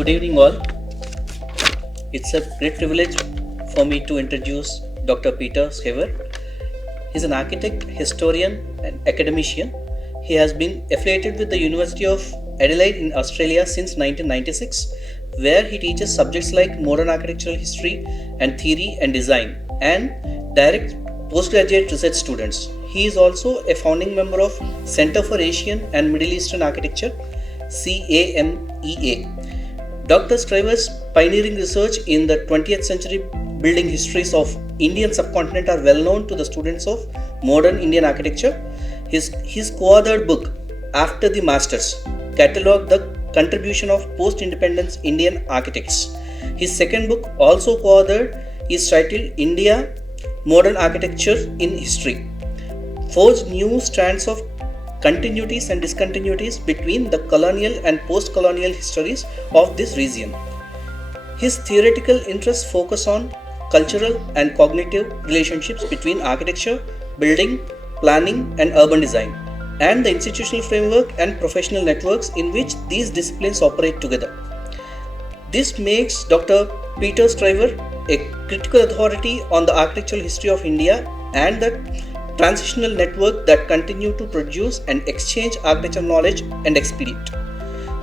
Good evening, all. It's a great privilege for me to introduce Dr. Peter Scriver. He's an architect, historian, and academician. He has been affiliated with the University of Adelaide in Australia since 1996, where he teaches subjects like modern architectural history and theory and design, and direct postgraduate research students. He is also a founding member of Center for Asian and Middle Eastern Architecture, CAMEA. Dr. Scriver's pioneering research in the 20th century building histories of Indian subcontinent are well known to the students of modern Indian architecture. His co-authored book, After the Masters, catalogued the contribution of post-independence Indian architects. His second book, also co-authored, is titled India, Modern Architecture in History, forged new strands of continuities and discontinuities between the colonial and post-colonial histories of this region. His theoretical interests focus on cultural and cognitive relationships between architecture, building, planning, and urban design, and the institutional framework and professional networks in which these disciplines operate together. This makes Dr. Peter Scriver a critical authority on the architectural history of India and the transitional network that continue to produce and exchange architecture knowledge and experience.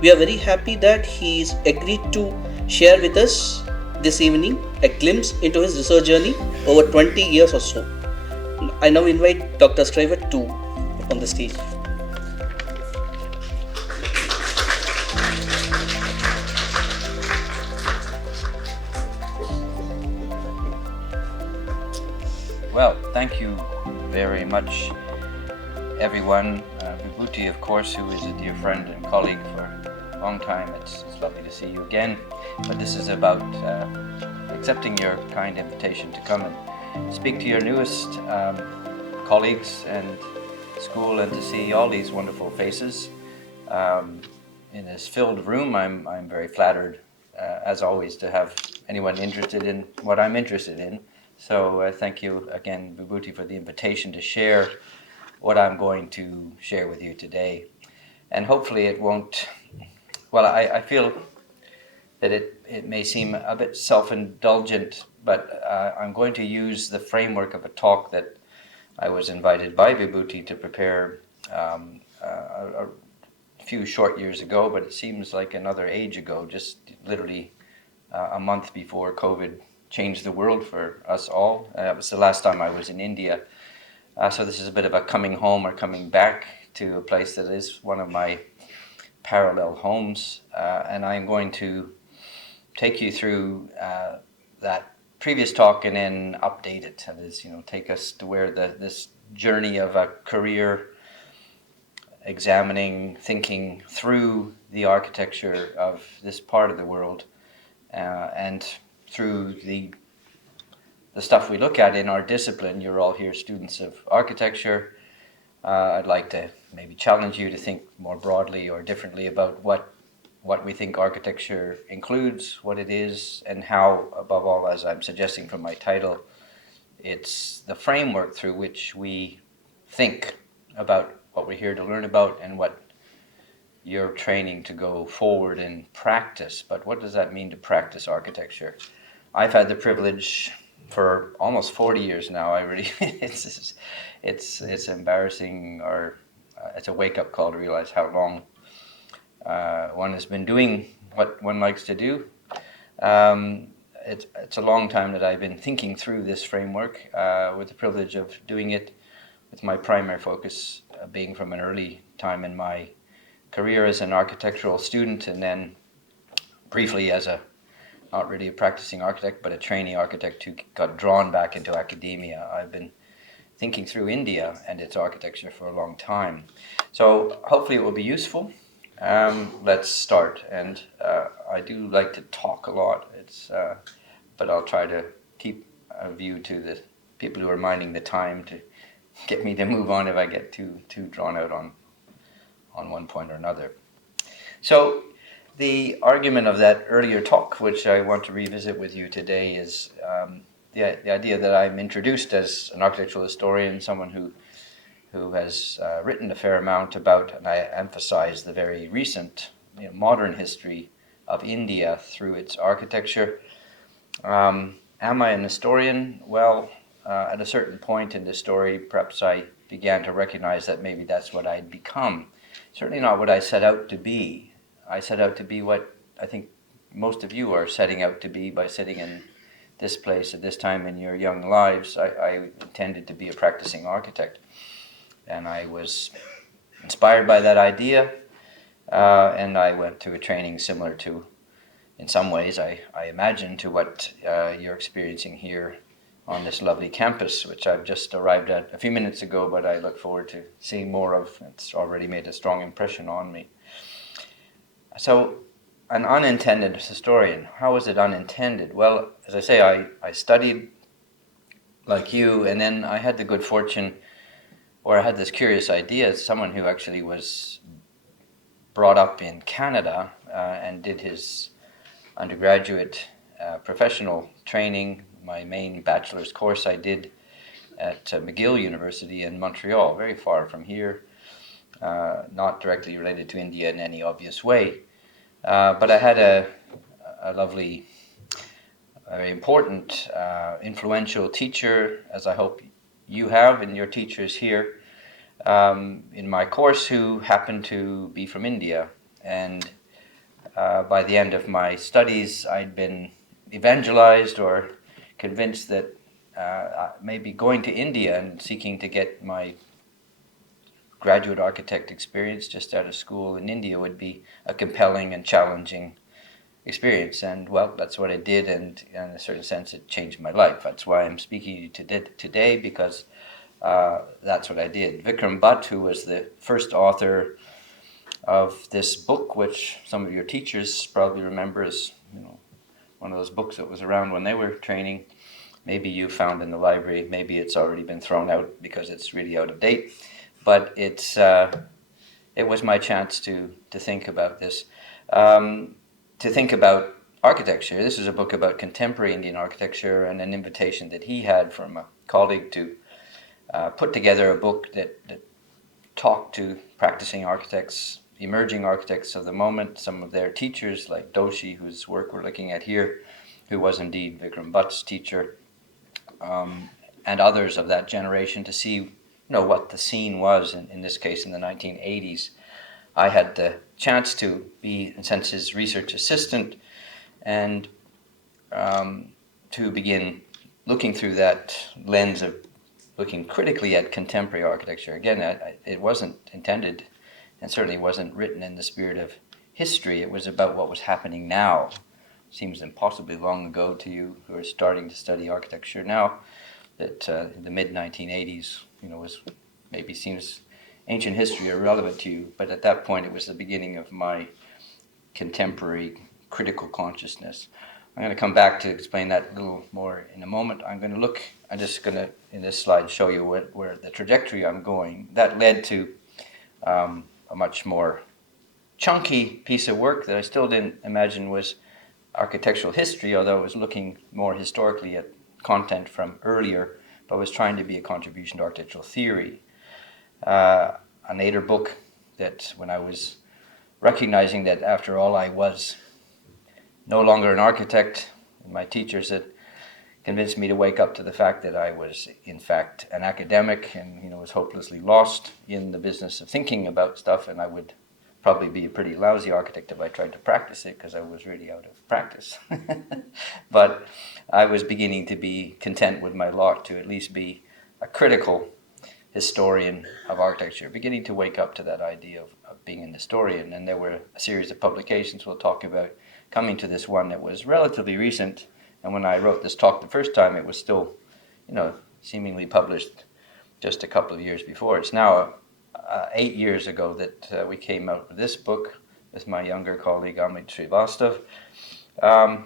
We are very happy that he is agreed to share with us this evening a glimpse into his research journey over 20 years or so. I now invite Dr. Scriver to on the stage. Well, thank you very much, everyone. Vibhuti, of course, who is a dear friend and colleague for a long time. It's lovely to see you again. But this is about accepting your kind invitation to come and speak to your newest colleagues and school, and to see all these wonderful faces in this filled room. I'm very flattered, as always, to have anyone interested in what I'm interested in. So thank you again, Vibhuti, for the invitation to share what I'm going to share with you today. And hopefully it won't, well, I feel that it may seem a bit self-indulgent, but I'm going to use the framework of a talk that I was invited by Vibhuti to prepare a few short years ago, but it seems like another age ago, just literally a month before COVID changed the world for us all. It was the last time I was in India. So this is a bit of a coming home or coming back to a place that is one of my parallel homes. And I'm going to take you through that previous talk and then update it. That is, take us to where this journey of a career examining, thinking through the architecture of this part of the world and through the stuff we look at in our discipline. You're all here students of architecture. I'd like to maybe challenge you to think more broadly or differently about what we think architecture includes, what it is, and how, above all, as I'm suggesting from my title, it's the framework through which we think about what we're here to learn about and what you're training to go forward in practice. But what does that mean to practice architecture? I've had the privilege for almost 40 years now. I really, it's embarrassing, or it's a wake-up call to realize how long one has been doing what one likes to do. It's a long time that I've been thinking through this framework, with the privilege of doing it with my primary focus being from an early time in my career as an architectural student, and then briefly as not really a practicing architect, but a trainee architect who got drawn back into academia. I've been thinking through India and its architecture for a long time. So hopefully it will be useful. Let's start. And I do like to talk a lot, but I'll try to keep a view to the people who are minding the time to get me to move on if I get too drawn out on one point or another. So the argument of that earlier talk, which I want to revisit with you today, is the idea that I'm introduced as an architectural historian, someone who has written a fair amount about, and I emphasize the very recent modern history of India through its architecture. Am I an historian? Well, at a certain point in the story, perhaps I began to recognize that maybe that's what I'd become. Certainly not what I set out to be. I set out to be what I think most of you are setting out to be by sitting in this place at this time in your young lives. I intended to be a practicing architect, and I was inspired by that idea, and I went to a training similar to, in some ways, I imagine, to what you're experiencing here on this lovely campus, which I've just arrived at a few minutes ago, but I look forward to seeing more of. It's already made a strong impression on me. So, an unintended historian. How was it unintended? Well, as I say, I studied like you, and then I had the good fortune, or I had this curious idea, as someone who actually was brought up in Canada and did his undergraduate professional training. My main bachelor's course I did at McGill University in Montreal, very far from here, not directly related to India in any obvious way. But I had a lovely, very important, influential teacher, as I hope you have and your teachers here, in my course, who happened to be from India. And by the end of my studies, I'd been evangelized or convinced that maybe going to India and seeking to get my graduate architect experience just out of school in India would be a compelling and challenging experience. And well, that's what I did, and in a certain sense it changed my life. That's why I'm speaking to you today, because that's what I did. Vikram Bhatt, who was the first author of this book, which some of your teachers probably remember as, one of those books that was around when they were training. Maybe you found in the library, maybe it's already been thrown out because it's really out of date. But it was my chance to think about this, to think about architecture. This is a book about contemporary Indian architecture, and an invitation that he had from a colleague to put together a book that talked to practicing architects, emerging architects of the moment, some of their teachers like Doshi, whose work we're looking at here, who was indeed Vikram Bhatt's teacher, and others of that generation, to see what the scene was, in this case in the 1980s. I had the chance to be, in a sense, his research assistant, and to begin looking through that lens of looking critically at contemporary architecture. Again, it wasn't intended, and certainly wasn't written in the spirit of history. It was about what was happening now. Seems impossibly long ago to you who are starting to study architecture now, that the mid-1980s, was maybe seems ancient history irrelevant to you, but at that point it was the beginning of my contemporary critical consciousness. I'm going to come back to explain that a little more in a moment. I'm just going to, in this slide, show you where the trajectory I'm going. That led to a much more chunky piece of work that I still didn't imagine was architectural history, although I was looking more historically at content from earlier, but was trying to be a contribution to architectural theory. A later book that, when I was recognizing that after all I was no longer an architect, my teachers had convinced me to wake up to the fact that I was in fact an academic, and was hopelessly lost in the business of thinking about stuff, and I would probably be a pretty lousy architect if I tried to practice it, because I was really out of practice. But I was beginning to be content with my lot to at least be a critical historian of architecture, beginning to wake up to that idea of being an historian. And there were a series of publications we'll talk about, coming to this one that was relatively recent. And when I wrote this talk the first time, it was still, seemingly published just a couple of years before. It's now 8 years ago that we came out with this book with my younger colleague Amit Srivastav.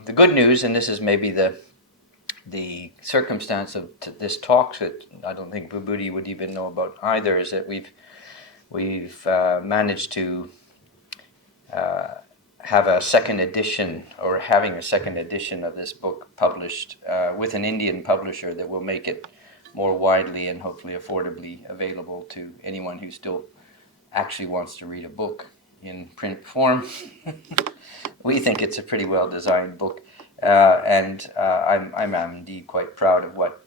The good news, and this is maybe the circumstance of this talk that I don't think Vibhuti would even know about either, is that we've managed to have a second edition, or having a second edition of this book published with an Indian publisher that will make it more widely and hopefully affordably available to anyone who still actually wants to read a book. in print form. We think it's a pretty well designed book, and I'm indeed quite proud of what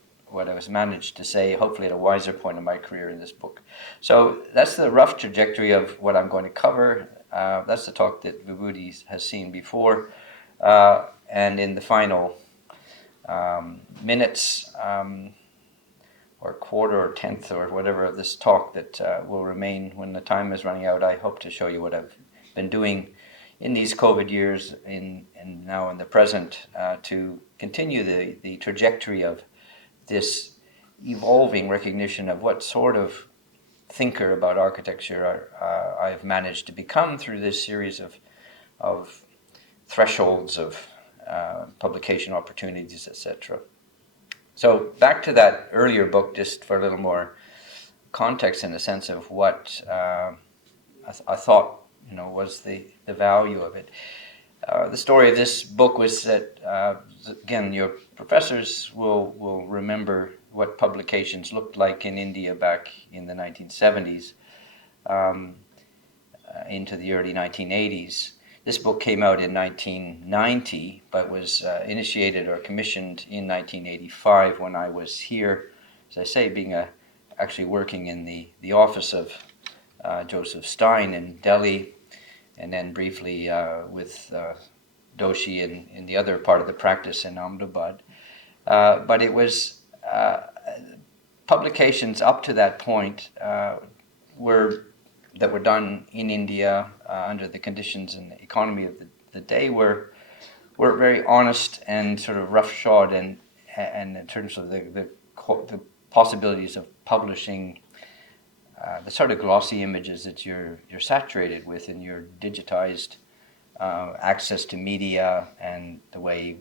I was managed to say, hopefully at a wiser point in my career in this book. So that's the rough trajectory of what I'm going to cover. That's the talk that Vibhuti has seen before, and in the final minutes or quarter or tenth or whatever of this talk that will remain when the time is running out, I hope to show you what I've been doing in these COVID years and now in the present to continue the trajectory of this evolving recognition of what sort of thinker about architecture I've managed to become through this series of thresholds of publication opportunities, etc. So back to that earlier book, just for a little more context in the sense of what I thought, was the value of it. The story of this book was that, again, your professors will remember what publications looked like in India back in the 1970s into the early 1980s. This book came out in 1990, but was initiated or commissioned in 1985 when I was here, as I say, actually working in the office of Joseph Stein in Delhi, and then briefly with Doshi in the other part of the practice in Ahmedabad. But it was publications up to that point that were done in India under the conditions and the economy of the day were very honest and sort of roughshod, and in terms of the possibilities of publishing the sort of glossy images that you're saturated with in your digitized access to media and the way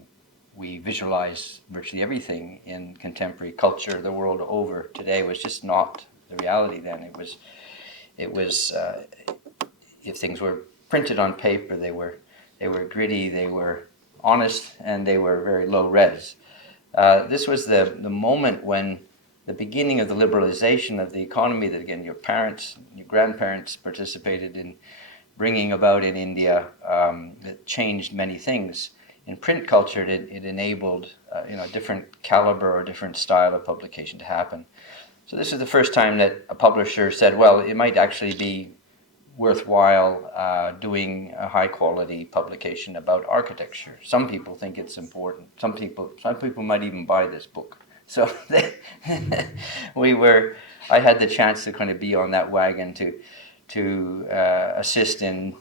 we visualize virtually everything in contemporary culture the world over today was just not the reality then. It was if things were printed on paper, they were gritty, they were honest, and they were very low res. This was the moment when the beginning of the liberalization of the economy that, again, your parents, your grandparents participated in bringing about in India, that changed many things. In print culture, it enabled a different caliber or different style of publication to happen. So this is the first time that a publisher said, well, it might actually be worthwhile doing a high-quality publication about architecture. Some people think it's important. Some people might even buy this book. So I had the chance to kind of be on that wagon to assist in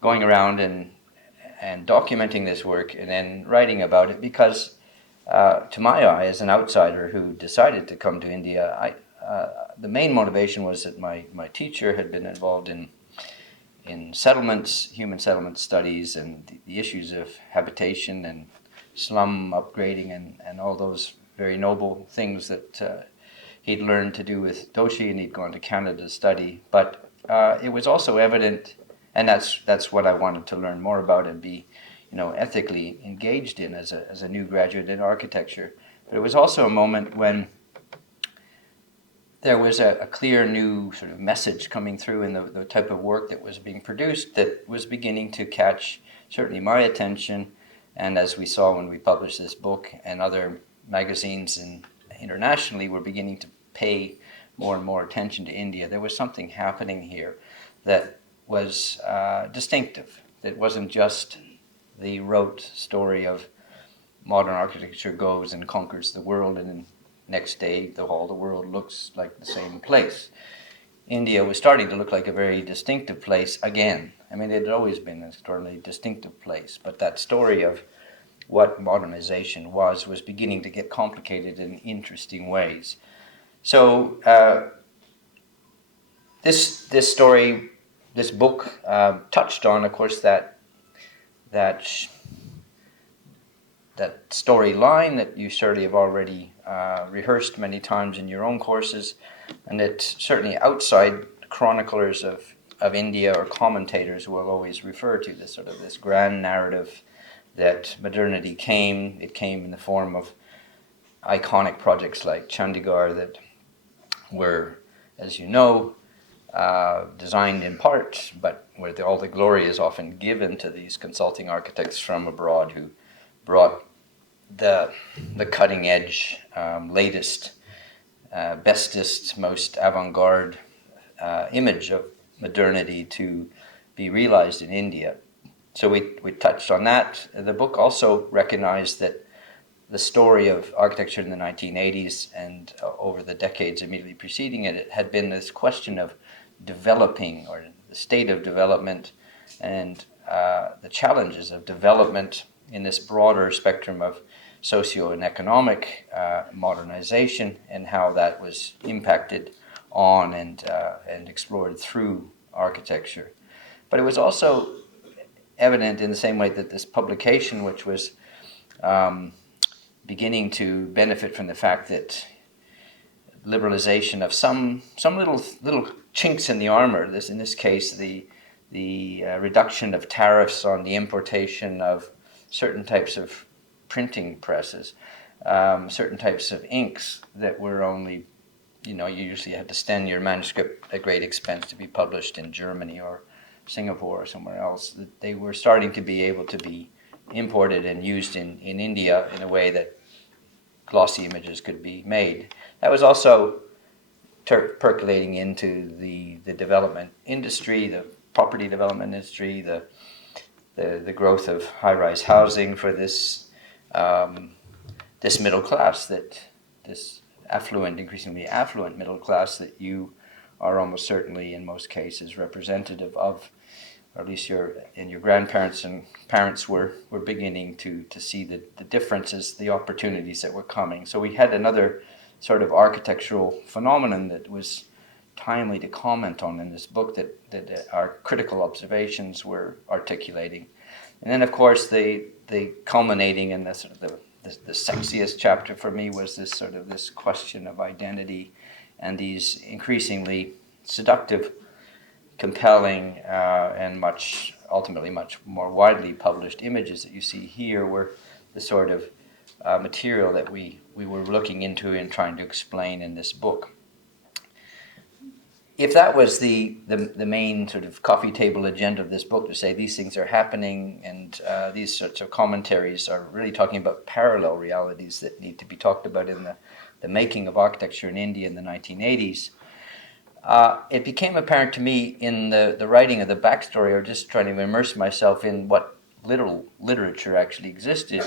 going around and documenting this work and then writing about it, because to my eye, as an outsider who decided to come to India, the main motivation was that my teacher had been involved in settlements, human settlement studies, and the issues of habitation and slum upgrading and all those very noble things that he'd learned to do with Doshi, and he'd gone to Canada to study. But it was also evident, and that's what I wanted to learn more about and be ethically engaged in as a new graduate in architecture. But it was also a moment when there was a clear new sort of message coming through in the type of work that was being produced that was beginning to catch certainly my attention. And as we saw when we published this book, and other magazines internationally were beginning to pay more and more attention to India, there was something happening here that was distinctive. It wasn't just the rote story of modern architecture goes and conquers the world, and then next day the world looks like the same place. India was starting to look like a very distinctive place again. I mean, it had always been an extraordinarily distinctive place, but that story of what modernization was beginning to get complicated in interesting ways. So this story, this book touched on, of course, that storyline that you certainly have already rehearsed many times in your own courses, and that certainly outside chroniclers of India or commentators will always refer to this sort of this grand narrative that modernity came. It came in the form of iconic projects like Chandigarh that were, as you know, designed in part, but where all the glory is often given to these consulting architects from abroad who brought the cutting edge, latest, bestest, most avant-garde image of modernity to be realized in India. So we touched on that. The book also recognized that the story of architecture in the 1980s and over the decades immediately preceding it, it had been this question of developing, or the state of development, and the challenges of development in this broader spectrum of socio and economic modernization, and how that was impacted on and explored through architecture. But it was also evident in the same way that this publication, which was beginning to benefit from the fact that liberalization of some little chinks in the armor. In this case, the reduction of tariffs on the importation of certain types of printing presses, certain types of inks that were only, you usually had to send your manuscript at great expense to be published in Germany or Singapore or somewhere else. They were starting to be able to be imported and used in India in a way that glossy images could be made. That was also percolating into the development industry, the property development industry, the growth of high-rise housing for this middle class, this affluent, increasingly affluent middle class that you are almost certainly in most cases representative of, or at least your grandparents and parents were beginning to see the differences, the opportunities that were coming. So we had another sort of architectural phenomenon that was timely to comment on in this book that our critical observations were articulating. And then, of course, the culminating and the sexiest chapter for me was this question of identity and these increasingly seductive, compelling, and ultimately much more widely published images that you see here were the sort of material that we were looking into and trying to explain in this book. If that was the main sort of coffee table agenda of this book, to say these things are happening and these sorts of commentaries are really talking about parallel realities that need to be talked about in the making of architecture in India in the 1980s, it became apparent to me in the writing of the backstory, or just trying to immerse myself in what little literature actually existed,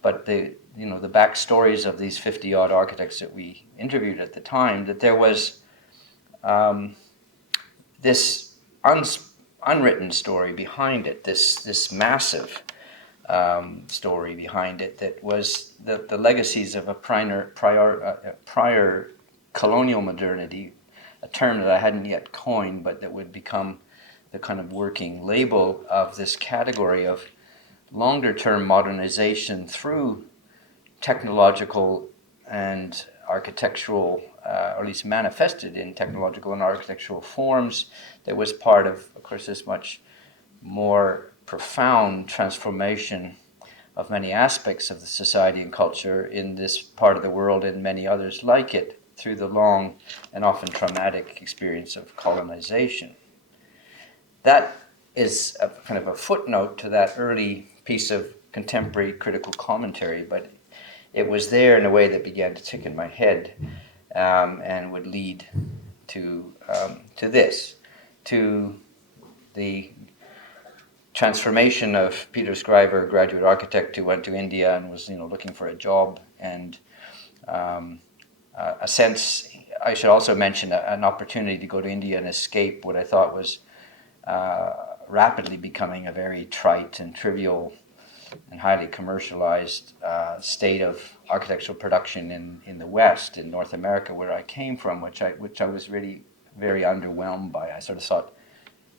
but the backstories of these 50-odd architects that we interviewed at the time, that there was this unwritten story behind it, this massive story behind it, that was the legacies of a prior colonial modernity, a term that I hadn't yet coined, but that would become the kind of working label of this category of longer-term modernization through technological and architectural, or at least manifested in technological and architectural forms, that was part of course, this much more profound transformation of many aspects of the society and culture in this part of the world and many others like it, through the long and often traumatic experience of colonization. That is a kind of a footnote to that early piece of contemporary critical commentary, but it was there in a way that began to tick in my head, and would lead to the transformation of Peter Scriver, a graduate architect who went to India and was looking for a job, and a sense, I should also mention, an opportunity to go to India and escape what I thought was rapidly becoming a very trite and trivial and highly commercialized state of architectural production in the West, in North America, where I came from, which I was really very underwhelmed by. I sort of thought,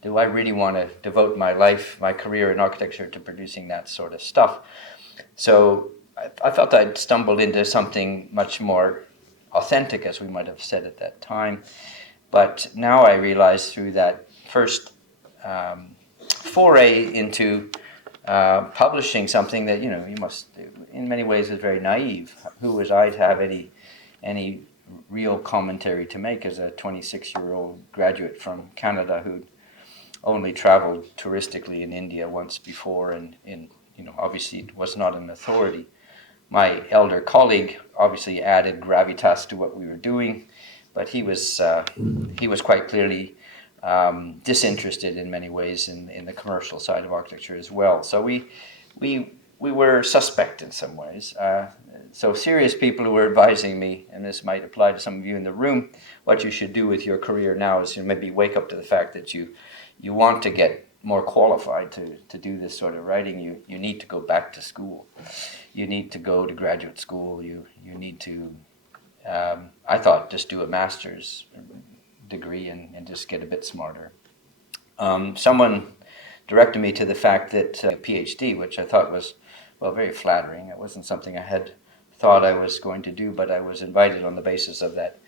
do I really want to devote my life, my career in architecture to producing that sort of stuff? So I felt I'd stumbled into something much more authentic, as we might have said at that time. But now I realize, through that first foray into publishing something that you must, in many ways, is very naive. Who was I to have any real commentary to make as a 26-year-old graduate from Canada who'd only traveled touristically in India once before, and obviously it was not an authority. My elder colleague obviously added gravitas to what we were doing, but he was quite clearly disinterested in many ways in the commercial side of architecture as well. So we were suspect in some ways. So serious people who were advising me, and this might apply to some of you in the room, what you should do with your career now is maybe wake up to the fact that you want to get more qualified to do this sort of writing. You need to go back to school. You need to go to graduate school. You need to, I thought, just do a master's degree and just get a bit smarter. Someone directed me to the fact that a PhD, which I thought was, well, very flattering. It wasn't something I had thought I was going to do, but I was invited on the basis of that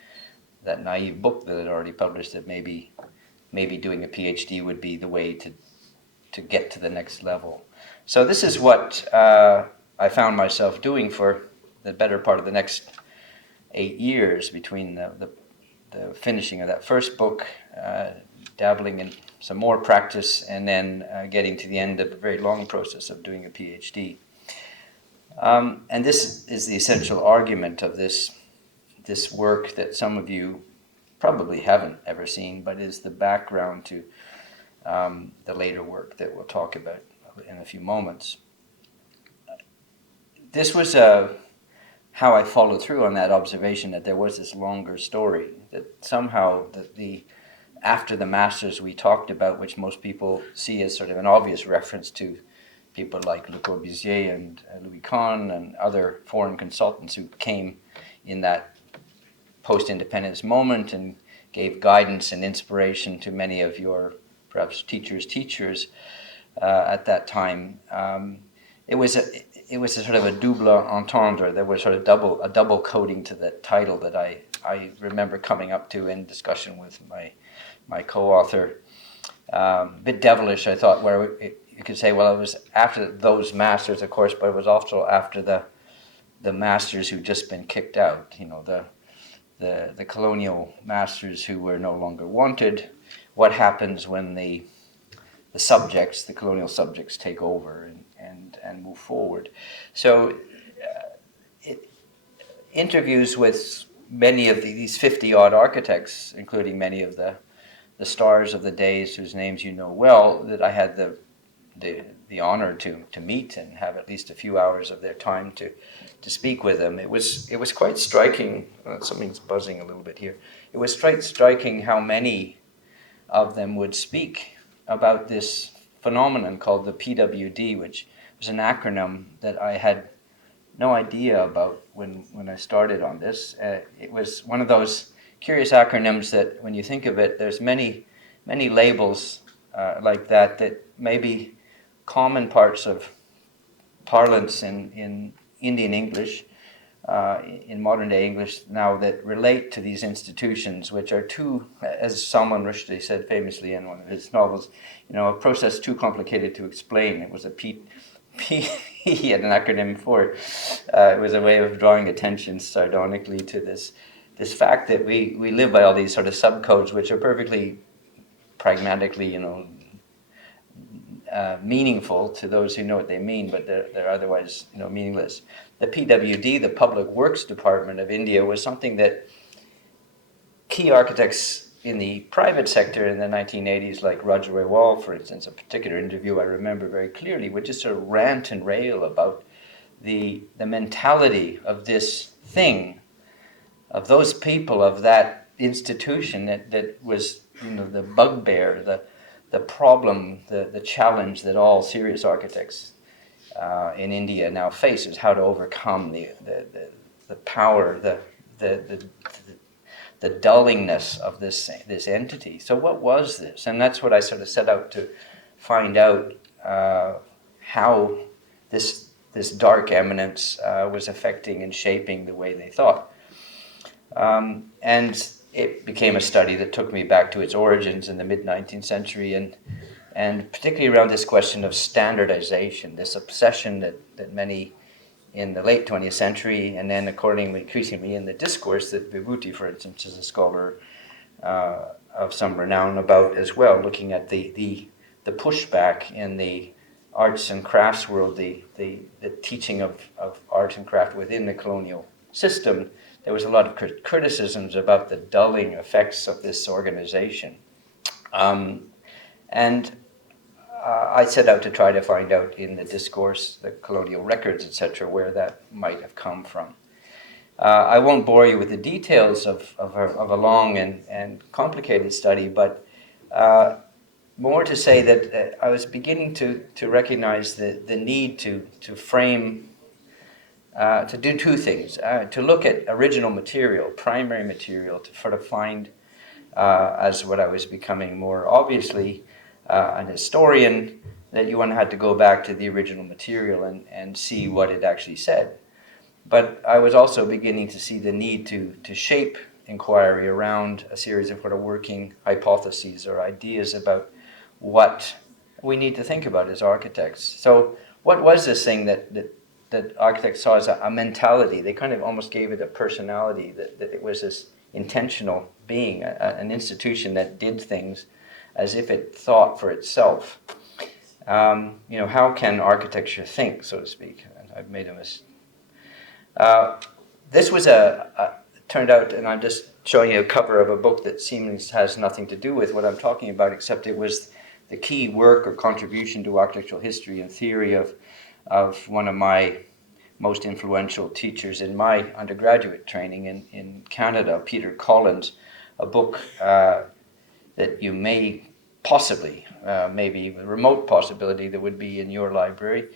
naive book that I'd already published, that maybe doing a PhD would be the way to get to the next level. So this is what I found myself doing for the better part of the next 8 years, between the finishing of that first book, dabbling in some more practice, and then getting to the end of a very long process of doing a PhD. And this is the essential argument of this work that some of you probably haven't ever seen, but is the background to the later work that we'll talk about in a few moments. This was how I followed through on that observation that there was this longer story, that somehow after the masters we talked about, which most people see as sort of an obvious reference to people like Le Corbusier and Louis Kahn and other foreign consultants who came in that post-independence moment and gave guidance and inspiration to many of your perhaps teachers at that time. It was a sort of a double entendre. There was sort of a double coding to the title that I remember coming up to in discussion with my co-author. A bit devilish, I thought, where you could say, well, it was after those masters, of course, but it was also after the masters who'd just been kicked out, the colonial masters who were no longer wanted. What happens when the colonial subjects take over and move forward? So interviews with many of these 50-odd architects, including many of the stars of the days whose names you know well, that I had the honor to meet and have at least a few hours of their time to speak with them. It was quite striking. Something's buzzing a little bit here. It was quite striking how many of them would speak about this phenomenon called the PWD, which was an acronym that I had no idea about when I started on this. It was one of those curious acronyms that, when you think of it, there's many labels like that may be common parts of parlance in Indian English, in modern day English now, that relate to these institutions, which are too, as Salman Rushdie said famously in one of his novels, a process too complicated to explain. It was a he had an acronym for it. It was a way of drawing attention sardonically to this fact that we live by all these sort of subcodes, which are perfectly pragmatically, meaningful to those who know what they mean, but they're otherwise, meaningless. The PWD, the Public Works Department of India, was something that key architects in the private sector in the 1980s, like Roger Wall, for instance, a particular interview I remember very clearly, would just sort of rant and rail about the mentality of this thing, of those people, of that institution that was, the bugbear, the problem, the challenge that all serious architects in India now face, is how to overcome the power, the dullingness of this entity. So what was this? And that's what I sort of set out to find out, how this dark eminence was affecting and shaping the way they thought. And it became a study that took me back to its origins in the mid-19th century, and particularly around this question of standardization, this obsession that many in the late 20th century, and then accordingly, increasingly in the discourse that Vibhuti, for instance, is a scholar of some renown about as well, looking at the pushback in the arts and crafts world, the teaching of art and craft within the colonial system. There was a lot of criticisms about the dulling effects of this organization. And I set out to try to find out in the discourse, the colonial records, etc., where that might have come from. I won't bore you with the details of a long and complicated study, but more to say that I was beginning to recognize the need to frame, to do two things, to look at original material, primary material, to sort of find, as what I was becoming more obviously an historian, that you had to go back to the original material and see what it actually said. But I was also beginning to see the need to shape inquiry around a series of sort of working hypotheses or ideas about what we need to think about as architects. So what was this thing that architects saw as a mentality? They kind of almost gave it a personality, that it was this intentional being, an institution that did things as if it thought for itself. How can architecture think, so to speak? And I've made a mistake. This was turned out, and I'm just showing you a cover of a book that seems has nothing to do with what I'm talking about, except it was the key work or contribution to architectural history and theory of one of my most influential teachers in my undergraduate training in Canada, Peter Collins, a book that you may possibly, maybe a remote possibility that would be in your library,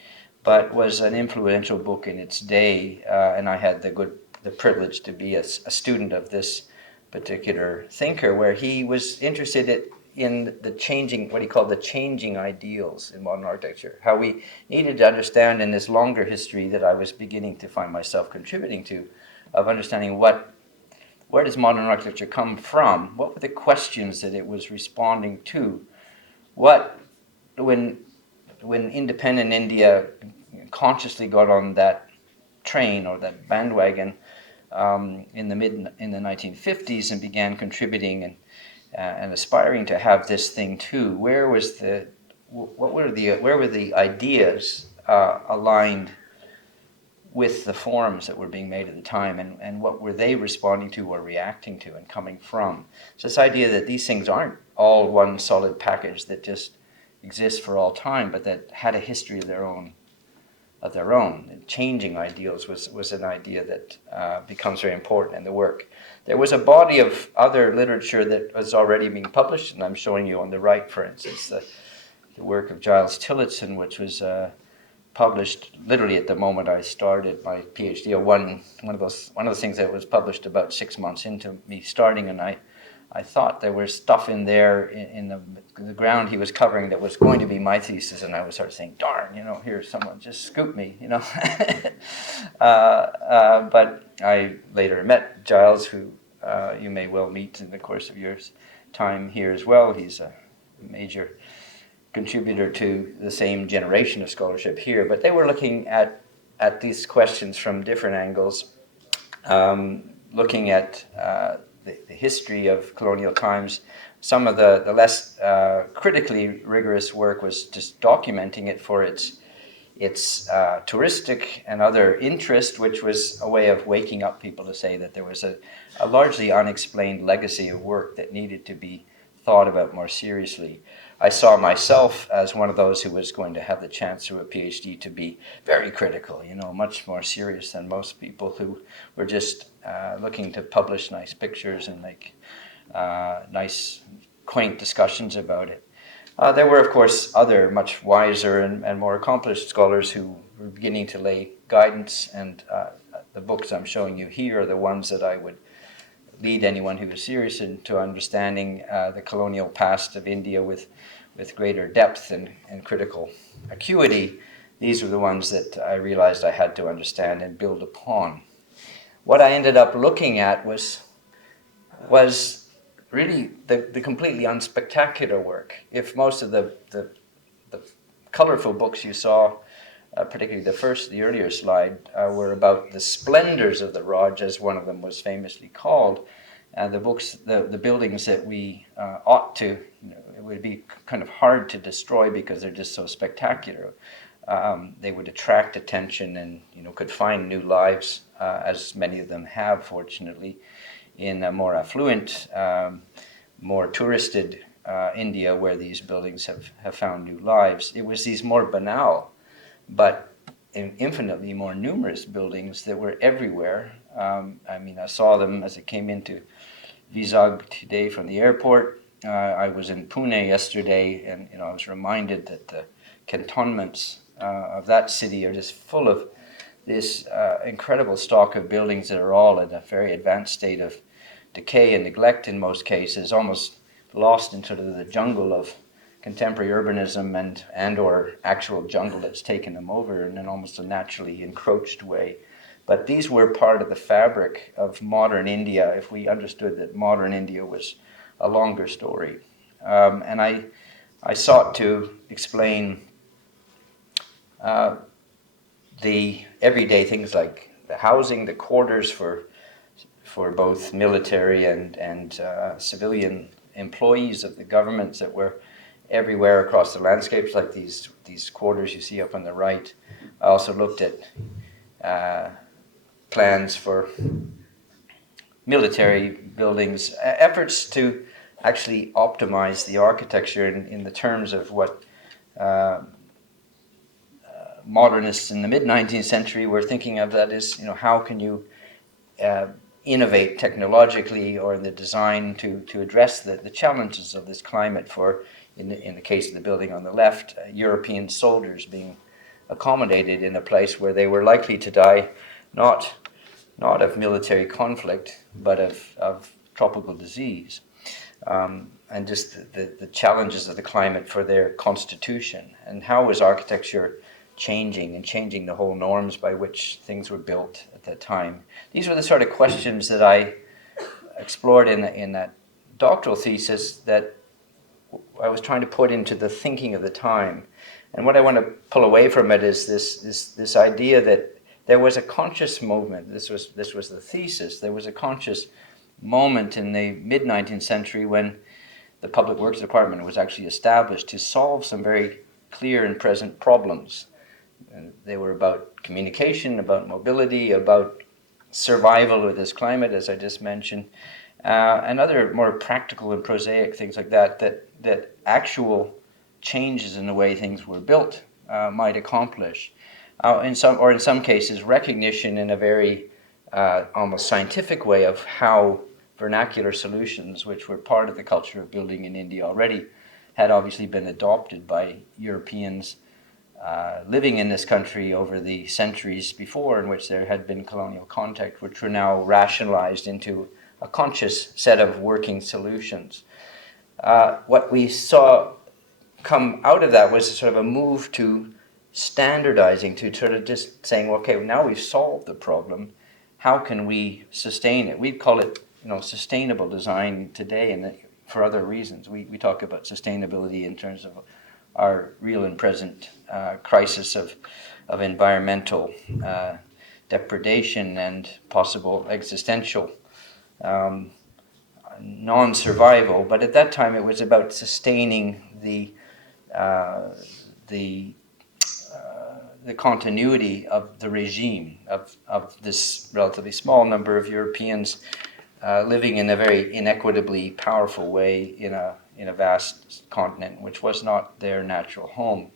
but was an influential book in its day, and I had the privilege to be a student of this particular thinker, where he was interested in the changing, what he called the changing ideals in modern architecture, how we needed to understand in this longer history that I was beginning to find myself contributing to, of understanding where does modern architecture come from? What were the questions that it was responding to? When independent India consciously got on that train or that bandwagon in the 1950s and began contributing and aspiring to have this thing too, where were the ideas aligned with the forms that were being made at the time, and what were they responding to or reacting to and coming from? So this idea that these things aren't all one solid package that just exists for all time, but that had a history of their own. And changing ideals was an idea that becomes very important in the work. There was a body of other literature that was already being published, and I'm showing you on the right, for instance, the work of Giles Tillotson, which was published literally at the moment I started my PhD. One of the things that was published about 6 months into me starting, and I thought there was stuff in there in the ground he was covering that was going to be my thesis, and I was sort of saying, darn, here's someone just scoop me, But I later met Giles, who you may well meet in the course of your time here as well. He's a major contributor to the same generation of scholarship here, but they were looking at these questions from different angles, looking at the history of colonial times. Some of the less critically rigorous work was just documenting it for its touristic and other interest, which was a way of waking up people to say that there was a largely unexplained legacy of work that needed to be thought about more seriously. I saw myself as one of those who was going to have the chance through a PhD to be very critical, much more serious than most people who were just looking to publish nice pictures and make nice, quaint discussions about it. There were, of course, other much wiser and more accomplished scholars who were beginning to lay guidance, and the books I'm showing you here are the ones that I would lead anyone who is serious into understanding the colonial past of India with greater depth and critical acuity. These were the ones that I realized I had to understand and build upon. What I ended up looking at was really the completely unspectacular work. If most of the colorful books you saw particularly the earlier slide, were about the splendors of the Raj, as one of them was famously called. The buildings that we ought to, it would be kind of hard to destroy because they're just so spectacular. They would attract attention and could find new lives, as many of them have, fortunately, in a more affluent, more touristed India, where these buildings have found new lives. It was these more banal, but infinitely more numerous buildings that were everywhere. I saw them as I came into Vizag today from the airport. I was in Pune yesterday, and I was reminded that the cantonments of that city are just full of this incredible stock of buildings that are all in a very advanced state of decay and neglect in most cases, almost lost in sort of the jungle of contemporary urbanism and or actual jungle that's taken them over in an almost a naturally encroached way. But these were part of the fabric of modern India, if we understood that modern India was a longer story. And I sought to explain the everyday things like the housing, the quarters for both military and civilian employees of the governments that were everywhere across the landscapes, like these quarters you see up on the right. I also looked at plans for military buildings, efforts to actually optimize the architecture in the terms of what modernists in the mid-19th century were thinking of, that is, how can you innovate technologically or in the design to address the challenges of this climate for, in the case of the building on the left, European soldiers being accommodated in a place where they were likely to die, not of military conflict, but of tropical disease, and just the challenges of the climate for their constitution. And how was architecture changing the whole norms by which things were built at that time? These were the sort of questions that I explored in that doctoral thesis that I was trying to put into the thinking of the time. And what I want to pull away from it is this idea that there was a conscious movement. This was the thesis. There was a conscious moment in the mid-19th century when the Public Works Department was actually established to solve some very clear and present problems. And they were about communication, about mobility, about survival of this climate, as I just mentioned, and other more practical and prosaic things like that actual changes in the way things were built might accomplish. In some cases, recognition in a very almost scientific way of how vernacular solutions, which were part of the culture of building in India already, had obviously been adopted by Europeans living in this country over the centuries before, in which there had been colonial contact, which were now rationalized into a conscious set of working solutions. What we saw come out of that was sort of a move to standardizing, to sort of just saying, okay, now we've solved the problem, how can we sustain it? We'd call it, sustainable design today, and for other reasons. We talk about sustainability in terms of our real and present crisis of environmental depredation and possible existential non-survival. But at that time, it was about sustaining the continuity of the regime of this relatively small number of Europeans living in a very inequitably powerful way in a vast continent which was not their natural home.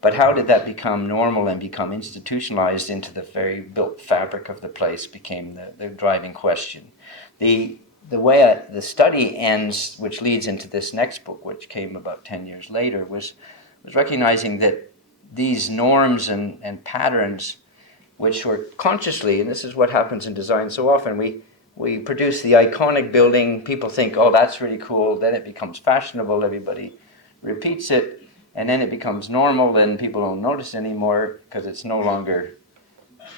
But how did that become normal and become institutionalized into the very built fabric of the place became the driving question. The way the study ends, which leads into this next book, which came about 10 years later, was recognizing that these norms and patterns, which were consciously, and this is what happens in design so often, we produce the iconic building, people think, oh, that's really cool, then it becomes fashionable, everybody repeats it, and then it becomes normal and people don't notice anymore because it's no longer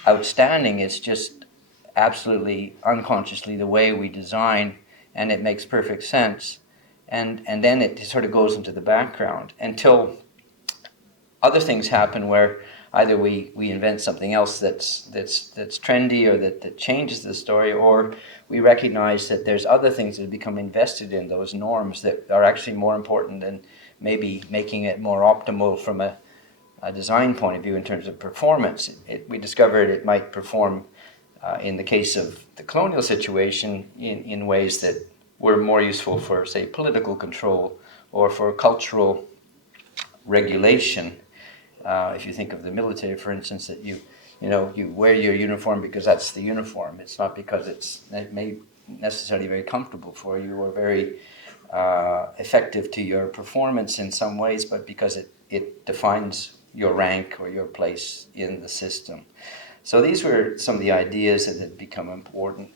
outstanding, it's just absolutely unconsciously the way we design, and it makes perfect sense. And then it sort of goes into the background until other things happen where either we invent something else that's trendy or that changes the story, or we recognize that there's other things that have become invested in those norms that are actually more important than maybe making it more optimal from a design point of view in terms of performance. We discovered it might perform in the case of the colonial situation in ways that were more useful for, say, political control or for cultural regulation. If you think of the military, for instance, that you wear your uniform because that's the uniform. It's not because it may necessarily very comfortable for you or very effective to your performance in some ways, but because it defines your rank or your place in the system. So these were some of the ideas that had become important.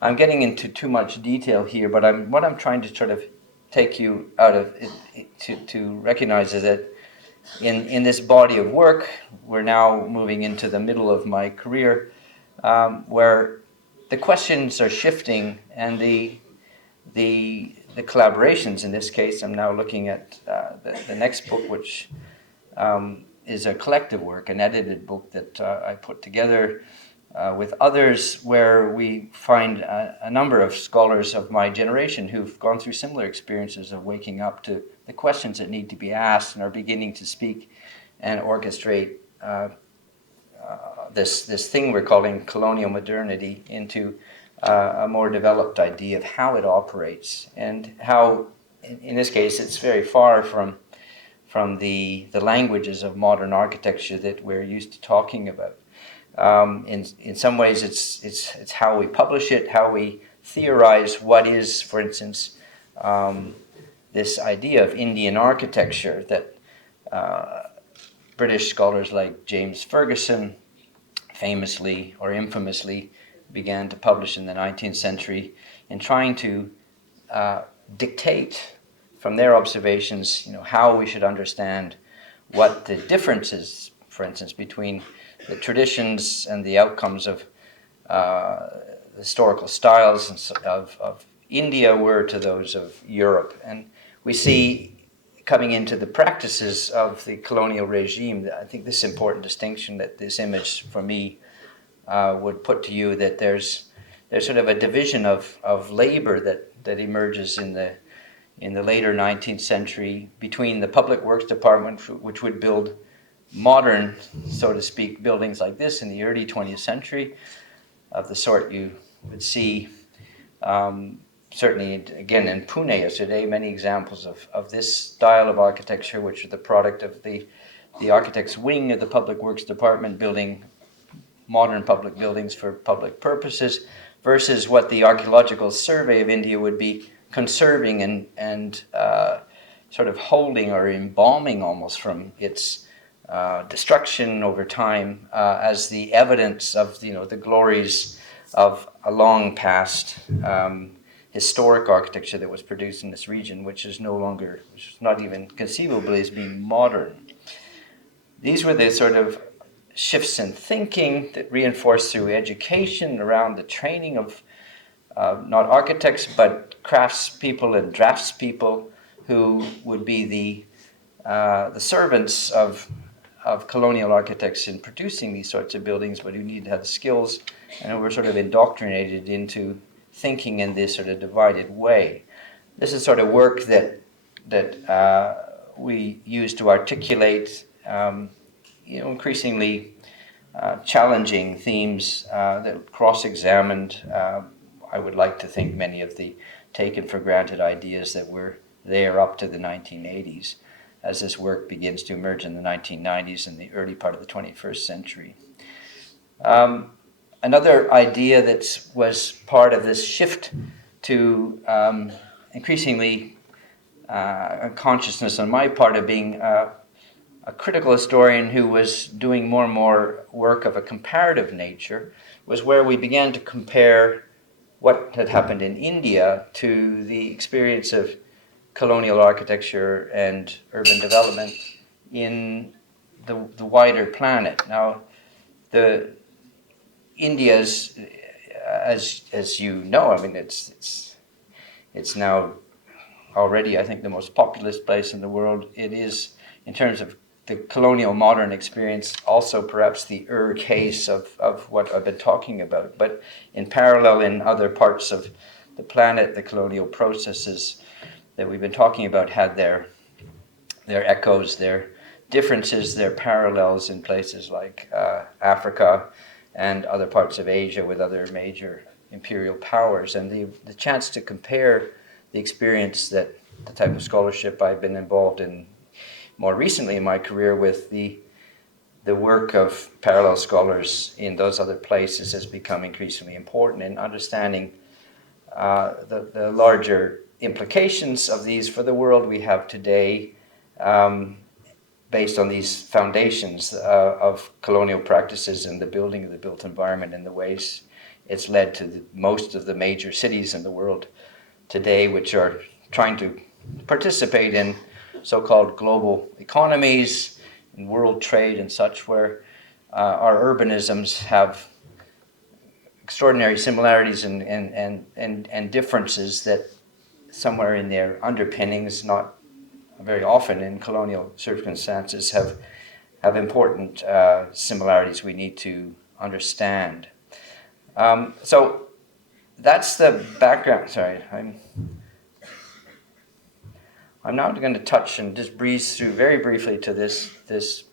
I'm getting into too much detail here, but what I'm trying to sort of take you out of it, to recognize is that in this body of work, we're now moving into the middle of my career, where the questions are shifting and the collaborations. In this case, I'm now looking at the next book, which is a collective work, an edited book that I put together with others, where we find a number of scholars of my generation who've gone through similar experiences of waking up to the questions that need to be asked and are beginning to speak and orchestrate this thing we're calling colonial modernity into a more developed idea of how it operates, and how, in this case, it's very far from the languages of modern architecture that we're used to talking about. In some ways, it's how we publish it, how we theorize what is, for instance, this idea of Indian architecture that British scholars like James Ferguson famously or infamously began to publish in the 19th century, in trying to dictate from their observations, how we should understand what the differences, for instance, between the traditions and the outcomes of historical styles of India were to those of Europe. And we see, coming into the practices of the colonial regime, I think this important distinction that this image for me would put to you, that there's sort of a division of labor that emerges in the later 19th century between the Public Works Department, which would build modern, so to speak, buildings like this in the early 20th century, of the sort you would see certainly, again, in Pune yesterday, many examples of this style of architecture, which are the product of the architect's wing of the Public Works Department, building modern public buildings for public purposes, versus what the Archaeological Survey of India would be conserving and sort of holding or embalming almost from its destruction over time as the evidence of the glories of a long past historic architecture that was produced in this region, which is not even conceivably as being modern. These were the sort of shifts in thinking that reinforced through education around the training of not architects but craftspeople and draftspeople, who would be the servants of colonial architects in producing these sorts of buildings, but who needed to have the skills, and who were sort of indoctrinated into thinking in this sort of divided way. This is sort of work that we use to articulate increasingly challenging themes that cross-examined, I would like to think, many of the taken for granted ideas that were there up to the 1980s, as this work begins to emerge in the 1990s and the early part of the 21st century. Another idea that was part of this shift to increasingly a consciousness on my part of being a critical historian who was doing more and more work of a comparative nature was where we began to compare what had happened in India to the experience of colonial architecture and urban development in the wider planet. Now, India's, as you know, I mean, it's now already, I think, the most populous place in the world. It is, in terms of the colonial modern experience, also perhaps the case of what I've been talking about. But in parallel, in other parts of the planet, the colonial processes that we've been talking about had their echoes, their differences, their parallels in places like Africa and other parts of Asia with other major imperial powers. And the chance to compare the experience that the type of scholarship I've been involved in more recently in my career with the work of parallel scholars in those other places has become increasingly important in understanding the larger implications of these for the world we have today, based on these foundations of colonial practices and the building of the built environment and the ways it's led to most of the major cities in the world today, which are trying to participate in so-called global economies and world trade and such, where our urbanisms have extraordinary similarities and differences that somewhere in their underpinnings, not very often in colonial circumstances, have important similarities we need to understand. So that's the background. Sorry, I'm now going to touch and just breeze through very briefly to this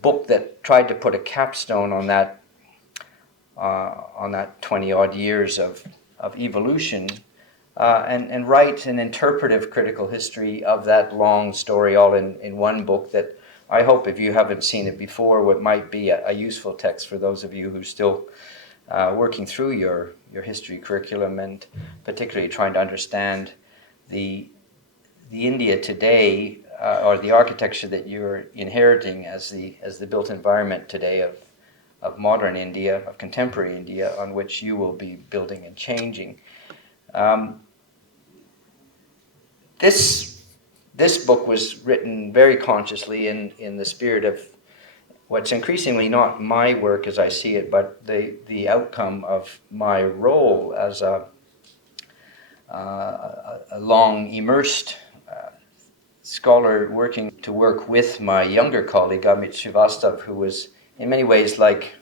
book that tried to put a capstone on that 20-odd years of evolution, and write an interpretive critical history of that long story all in one book that I hope, if you haven't seen it before, what might be a useful text for those of you who are still working through your history curriculum, and particularly trying to understand the India today, or the architecture that you're inheriting as the built environment today of modern India, of contemporary India, on which you will be building and changing. This book was written very consciously in the spirit of what's increasingly not my work as I see it, but the outcome of my role as a long immersed scholar working with my younger colleague Amit Srivastav, who was in many ways like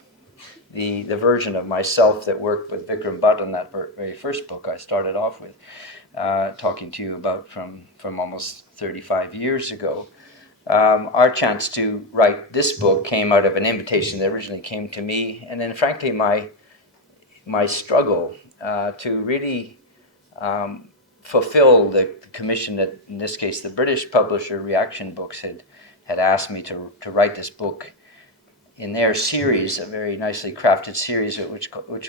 the version of myself that worked with Vikram Bhatt on that very first book I started off with, talking to you about from almost 35 years ago. Our chance to write this book came out of an invitation that originally came to me, and then frankly my struggle to really fulfill the commission that, in this case, the British publisher Reaction Books had asked me to write this book in their series, a very nicely crafted series, which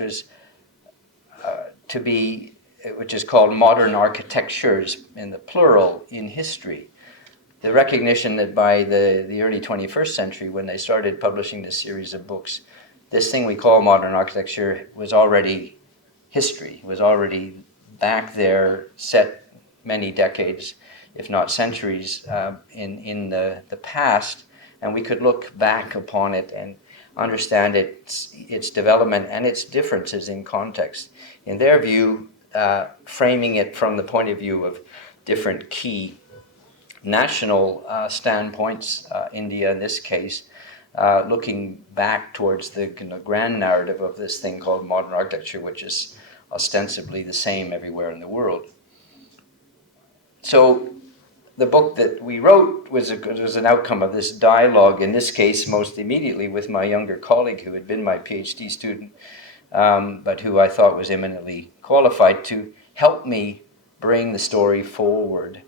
is called Modern Architectures in the plural in history. The recognition that by the early 21st century, when they started publishing this series of books, this thing we call modern architecture was already history, was already back there, set many decades, if not centuries, in the past, and we could look back upon it and understand its development and its differences in context. In their view, framing it from the point of view of different key national standpoints, India in this case, looking back towards the grand narrative of this thing called modern architecture, which is ostensibly the same everywhere in the world. So the book that we wrote was an outcome of this dialogue, in this case most immediately with my younger colleague who had been my PhD student, but who I thought was eminently qualified to help me bring the story forward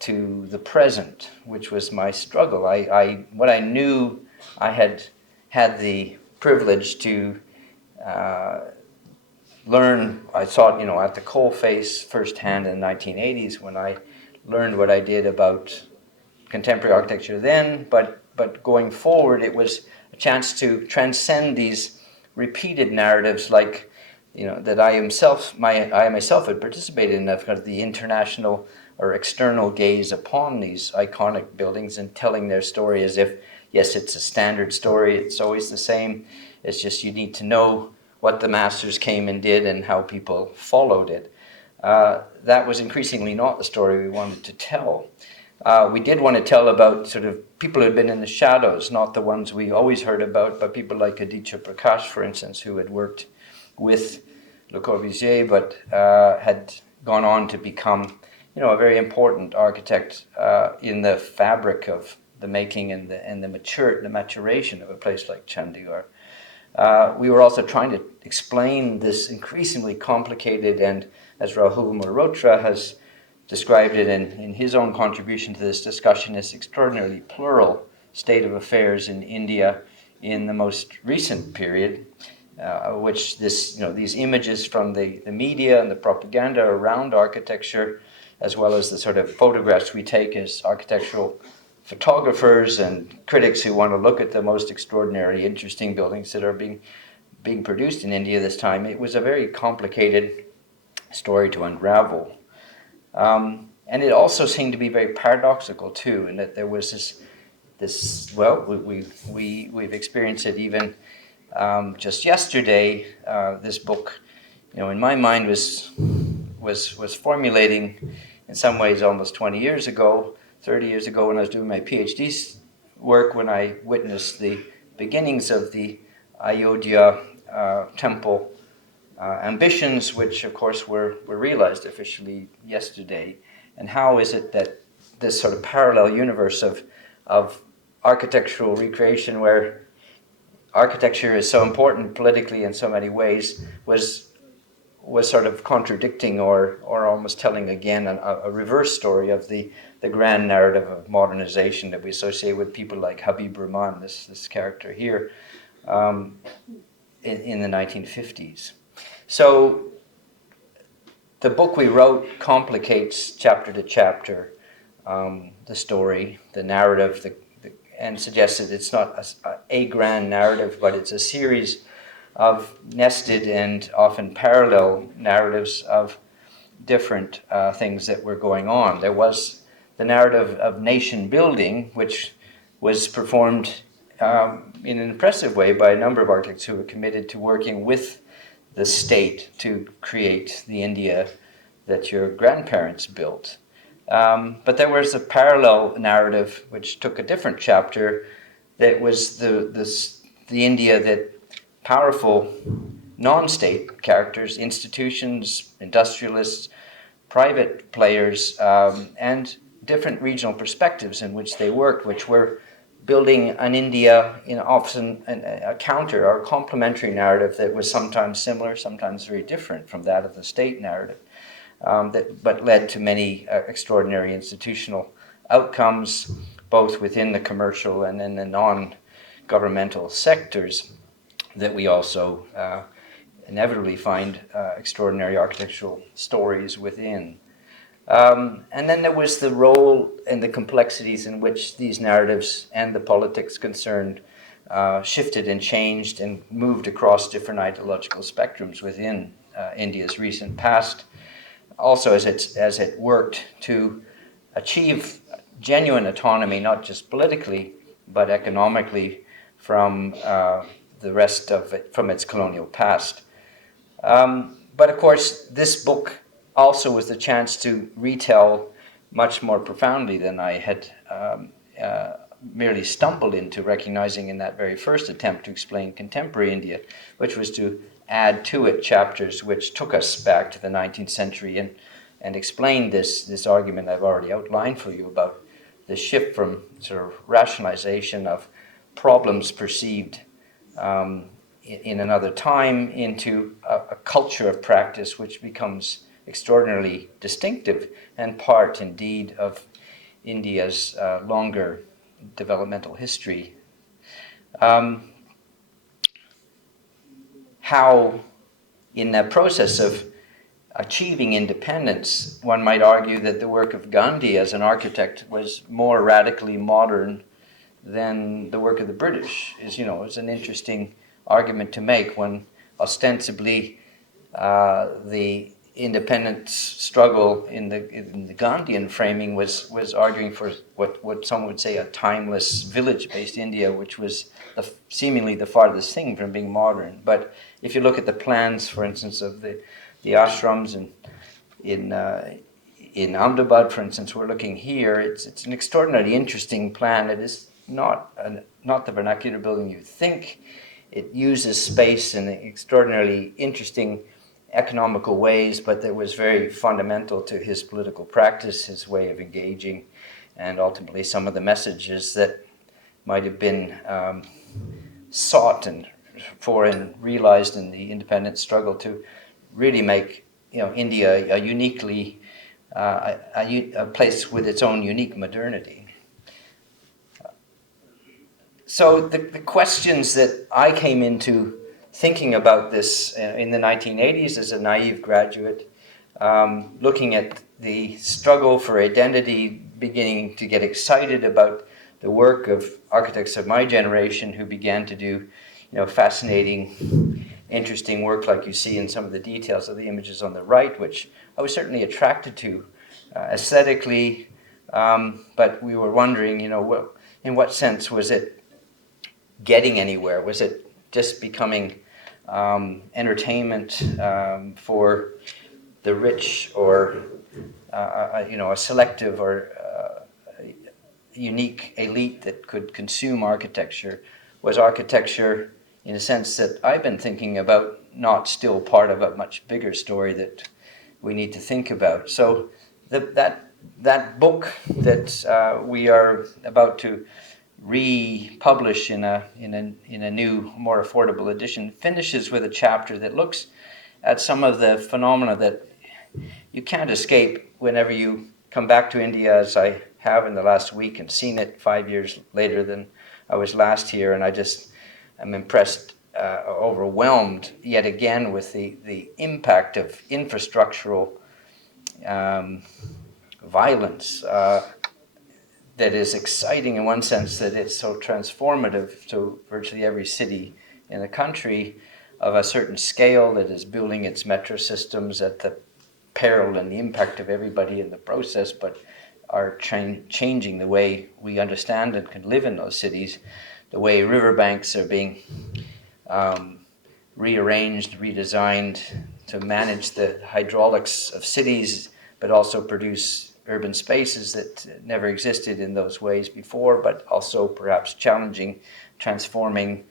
to the present, which was my struggle. What I knew, I had the privilege to learn. I saw it, at the coalface firsthand in the 1980s when I learned what I did about contemporary architecture then, but going forward, it was a chance to transcend these repeated narratives, like that I myself had participated in, of kind of the international or external gaze upon these iconic buildings and telling their story as if, yes, it's a standard story, it's always the same, it's just you need to know what the masters came and did and how people followed it. That was increasingly not the story we wanted to tell. We did want to tell about sort of people who had been in the shadows, not the ones we always heard about, but people like Aditya Prakash, for instance, who had worked with Le Corbusier, but had gone on to become, a very important architect in the fabric of the making and the maturation of a place like Chandigarh. We were also trying to explain this increasingly complicated and, as Rahul Malhotra has described it in his own contribution to this discussion, as extraordinarily plural state of affairs in India in the most recent period, which these images from the media and the propaganda around architecture, as well as the sort of photographs we take as architectural photographers and critics who want to look at the most extraordinary, interesting buildings that are being produced in India this time. It was a very complicated story to unravel. And it also seemed to be very paradoxical too, in that there was we've experienced it even just yesterday. This book, in my mind was formulating in some ways almost 20 years ago, 30 years ago, when I was doing my PhD work, when I witnessed the beginnings of the Ayodhya temple ambitions, which of course were realized officially yesterday. And how is it that this sort of parallel universe of architectural recreation, where architecture is so important politically in so many ways, was sort of contradicting or almost telling again a reverse story of the grand narrative of modernization that we associate with people like Habib Rahman, this character here, in the 1950s. So the book we wrote complicates chapter to chapter the story, the narrative, and suggests that it's not a grand narrative, but it's a series of nested and often parallel narratives of different things that were going on. There was the narrative of nation building, which was performed in an impressive way by a number of architects who were committed to working with the state to create the India that your grandparents built. But there was a parallel narrative which took a different chapter, that was the India that powerful non-state characters, institutions, industrialists, private players, and different regional perspectives in which they worked, which were building an India in often a counter or complementary narrative that was sometimes similar, sometimes very different from that of the state narrative, but led to many extraordinary institutional outcomes, both within the commercial and in the non-governmental sectors, that we also inevitably find extraordinary architectural stories within. And then there was the role and the complexities in which these narratives and the politics concerned shifted and changed and moved across different ideological spectrums within India's recent past. Also, as it worked to achieve genuine autonomy, not just politically, but economically, from the rest of it, from its colonial past. But of course, this book also was the chance to retell much more profoundly than I had merely stumbled into recognizing in that very first attempt to explain contemporary India, which was to add to it chapters which took us back to the 19th century and explained this argument I've already outlined for you about the shift from sort of rationalization of problems perceived in another time into a culture of practice which becomes extraordinarily distinctive and part indeed of India's longer developmental history. How in the process of achieving independence, one might argue that the work of Gandhi as an architect was more radically modern than the work of the British. It's an interesting argument to make when ostensibly the independence struggle in the Gandhian framing was arguing for what some would say a timeless village-based India, which was seemingly the farthest thing from being modern. But if you look at the plans, for instance, of the ashrams in in Ahmedabad, for instance, we're looking here, it's an extraordinarily interesting plan. It is not the vernacular building you think. It uses space in extraordinarily interesting economical ways, but that was very fundamental to his political practice, his way of engaging, and ultimately some of the messages that might have been sought and realized in the independence struggle to really make India a uniquely a place with its own unique modernity. So the questions that I came into thinking about this in the 1980s as a naive graduate, looking at the struggle for identity, beginning to get excited about the work of architects of my generation who began to do fascinating, interesting work like you see in some of the details of the images on the right, which I was certainly attracted to aesthetically, but we were wondering, in what sense was it getting anywhere? Was it just becoming entertainment for the rich, or a selective or unique elite that could consume architecture? Was architecture, in a sense that I've been thinking about, not still part of a much bigger story that we need to think about? So that book that we are about to republish in a new, more affordable edition finishes with a chapter that looks at some of the phenomena that you can't escape whenever you come back to India, as I have in the last week, and seen it 5 years later than I was last here, and I just am impressed, overwhelmed yet again with the impact of infrastructural violence that is exciting in one sense, that it's so transformative to virtually every city in the country of a certain scale that is building its metro systems at the peril and the impact of everybody in the process, but are changing the way we understand and can live in those cities, the way riverbanks are being rearranged, redesigned to manage the hydraulics of cities, but also produce urban spaces that never existed in those ways before, but also perhaps challenging, transforming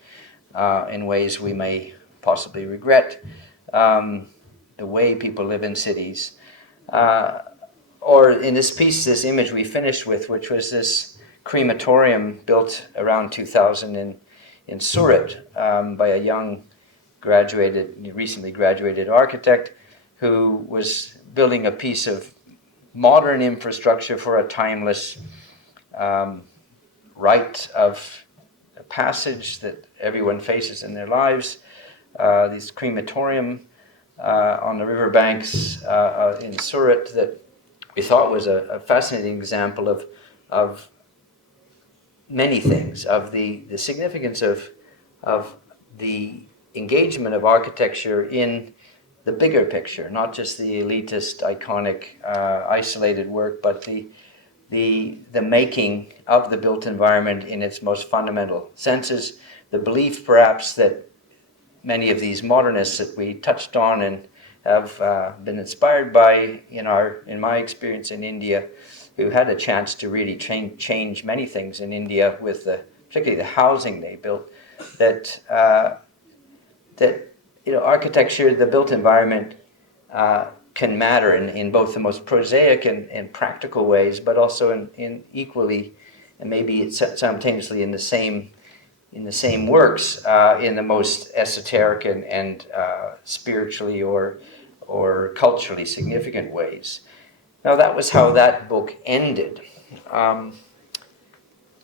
in ways we may possibly regret the way people live in cities. Or in this piece, this image we finished with, which was this crematorium built around 2000 in Surat by a young recently graduated architect who was building a piece of modern infrastructure for a timeless rite of passage that everyone faces in their lives. This crematorium on the riverbanks in Surat that we thought was a fascinating example of many things, of the significance of the engagement of architecture in the bigger picture, not just the elitist, iconic, isolated work, but the making of the built environment in its most fundamental senses. The belief, perhaps, that many of these modernists that we touched on and have been inspired by in my experience in India, who had a chance to really change many things in India with particularly the housing they built, that architecture, the built environment, can matter in both the most prosaic and practical ways, but also in equally, and maybe simultaneously in the same works, in the most esoteric and spiritually or culturally significant ways. Now, that was how that book ended.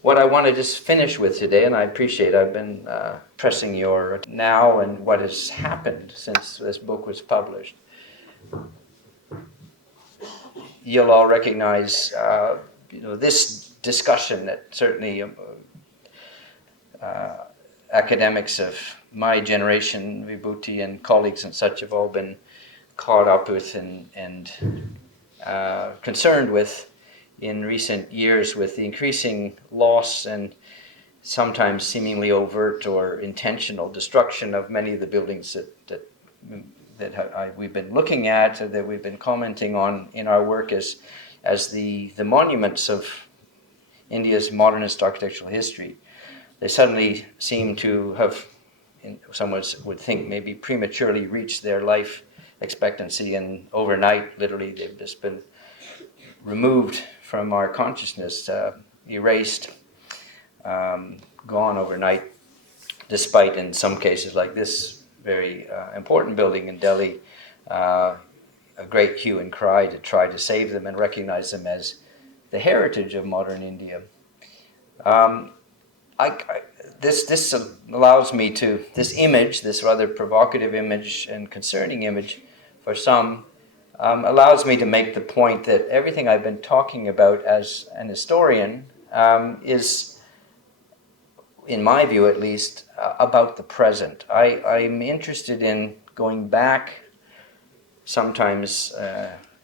What I want to just finish with today, and I appreciate I've been pressing your now and what has happened since this book was published. You'll all recognize this discussion that certainly academics of my generation, Vibhuti and colleagues and such, have all been caught up with and concerned with in recent years, with the increasing loss and sometimes seemingly overt or intentional destruction of many of the buildings that we've been looking at, that we've been commenting on in our work as the monuments of India's modernist architectural history. They suddenly seem to have, some would think, maybe prematurely reached their life expectancy, and overnight, literally, they've just been removed from our consciousness, erased, gone overnight, despite, in some cases like this very important building in Delhi, a great hue and cry to try to save them and recognize them as the heritage of modern India. This allows me to, this image, this rather provocative image and concerning image for some, allows me to make the point that everything I've been talking about as an historian is, in my view at least, about the present. I'm interested in going back sometimes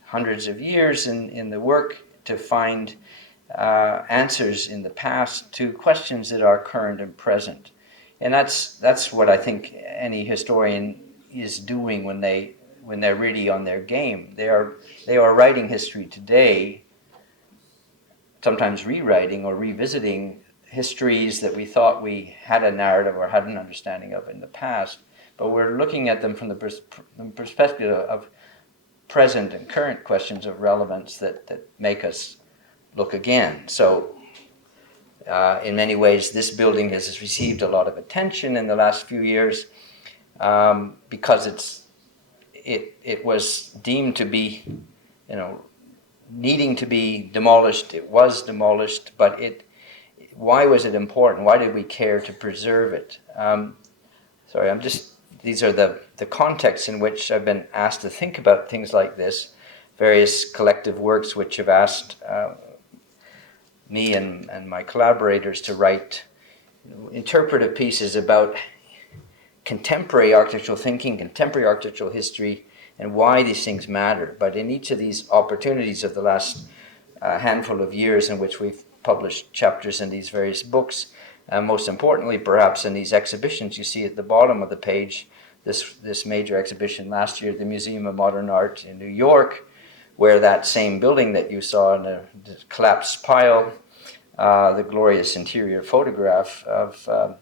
hundreds of years in the work to find answers in the past to questions that are current and present. And that's what I think any historian is doing when they're really on their game. They are writing history today, sometimes rewriting or revisiting histories that we thought we had a narrative or had an understanding of in the past, but we're looking at them from the perspective of present and current questions of relevance that make us look again. So in many ways, this building has received a lot of attention in the last few years because it was deemed to be, needing to be demolished. It was demolished, but why was it important? Why did we care to preserve it? These are the contexts in which I've been asked to think about things like this, various collective works which have asked me and my collaborators to write interpretive pieces about contemporary architectural thinking, contemporary architectural history, and why these things matter. But in each of these opportunities of the last handful of years in which we've published chapters in these various books, most importantly perhaps in these exhibitions you see at the bottom of the page, this major exhibition last year at the Museum of Modern Art in New York, where that same building that you saw in the collapsed pile, the glorious interior photograph of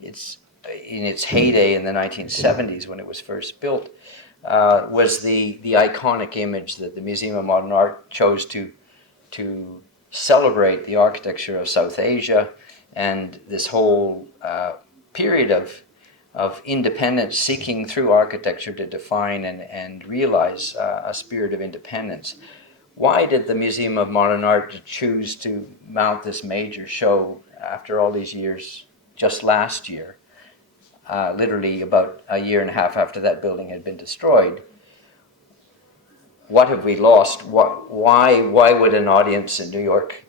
it's in its heyday in the 1970s when it was first built, was the iconic image that the Museum of Modern Art chose to celebrate the architecture of South Asia and this whole period of independence, seeking through architecture to define and realize a spirit of independence. Why did the Museum of Modern Art choose to mount this major show after all these years, just last year, literally about a year and a half after that building had been destroyed? What have we lost? Why would an audience in New York,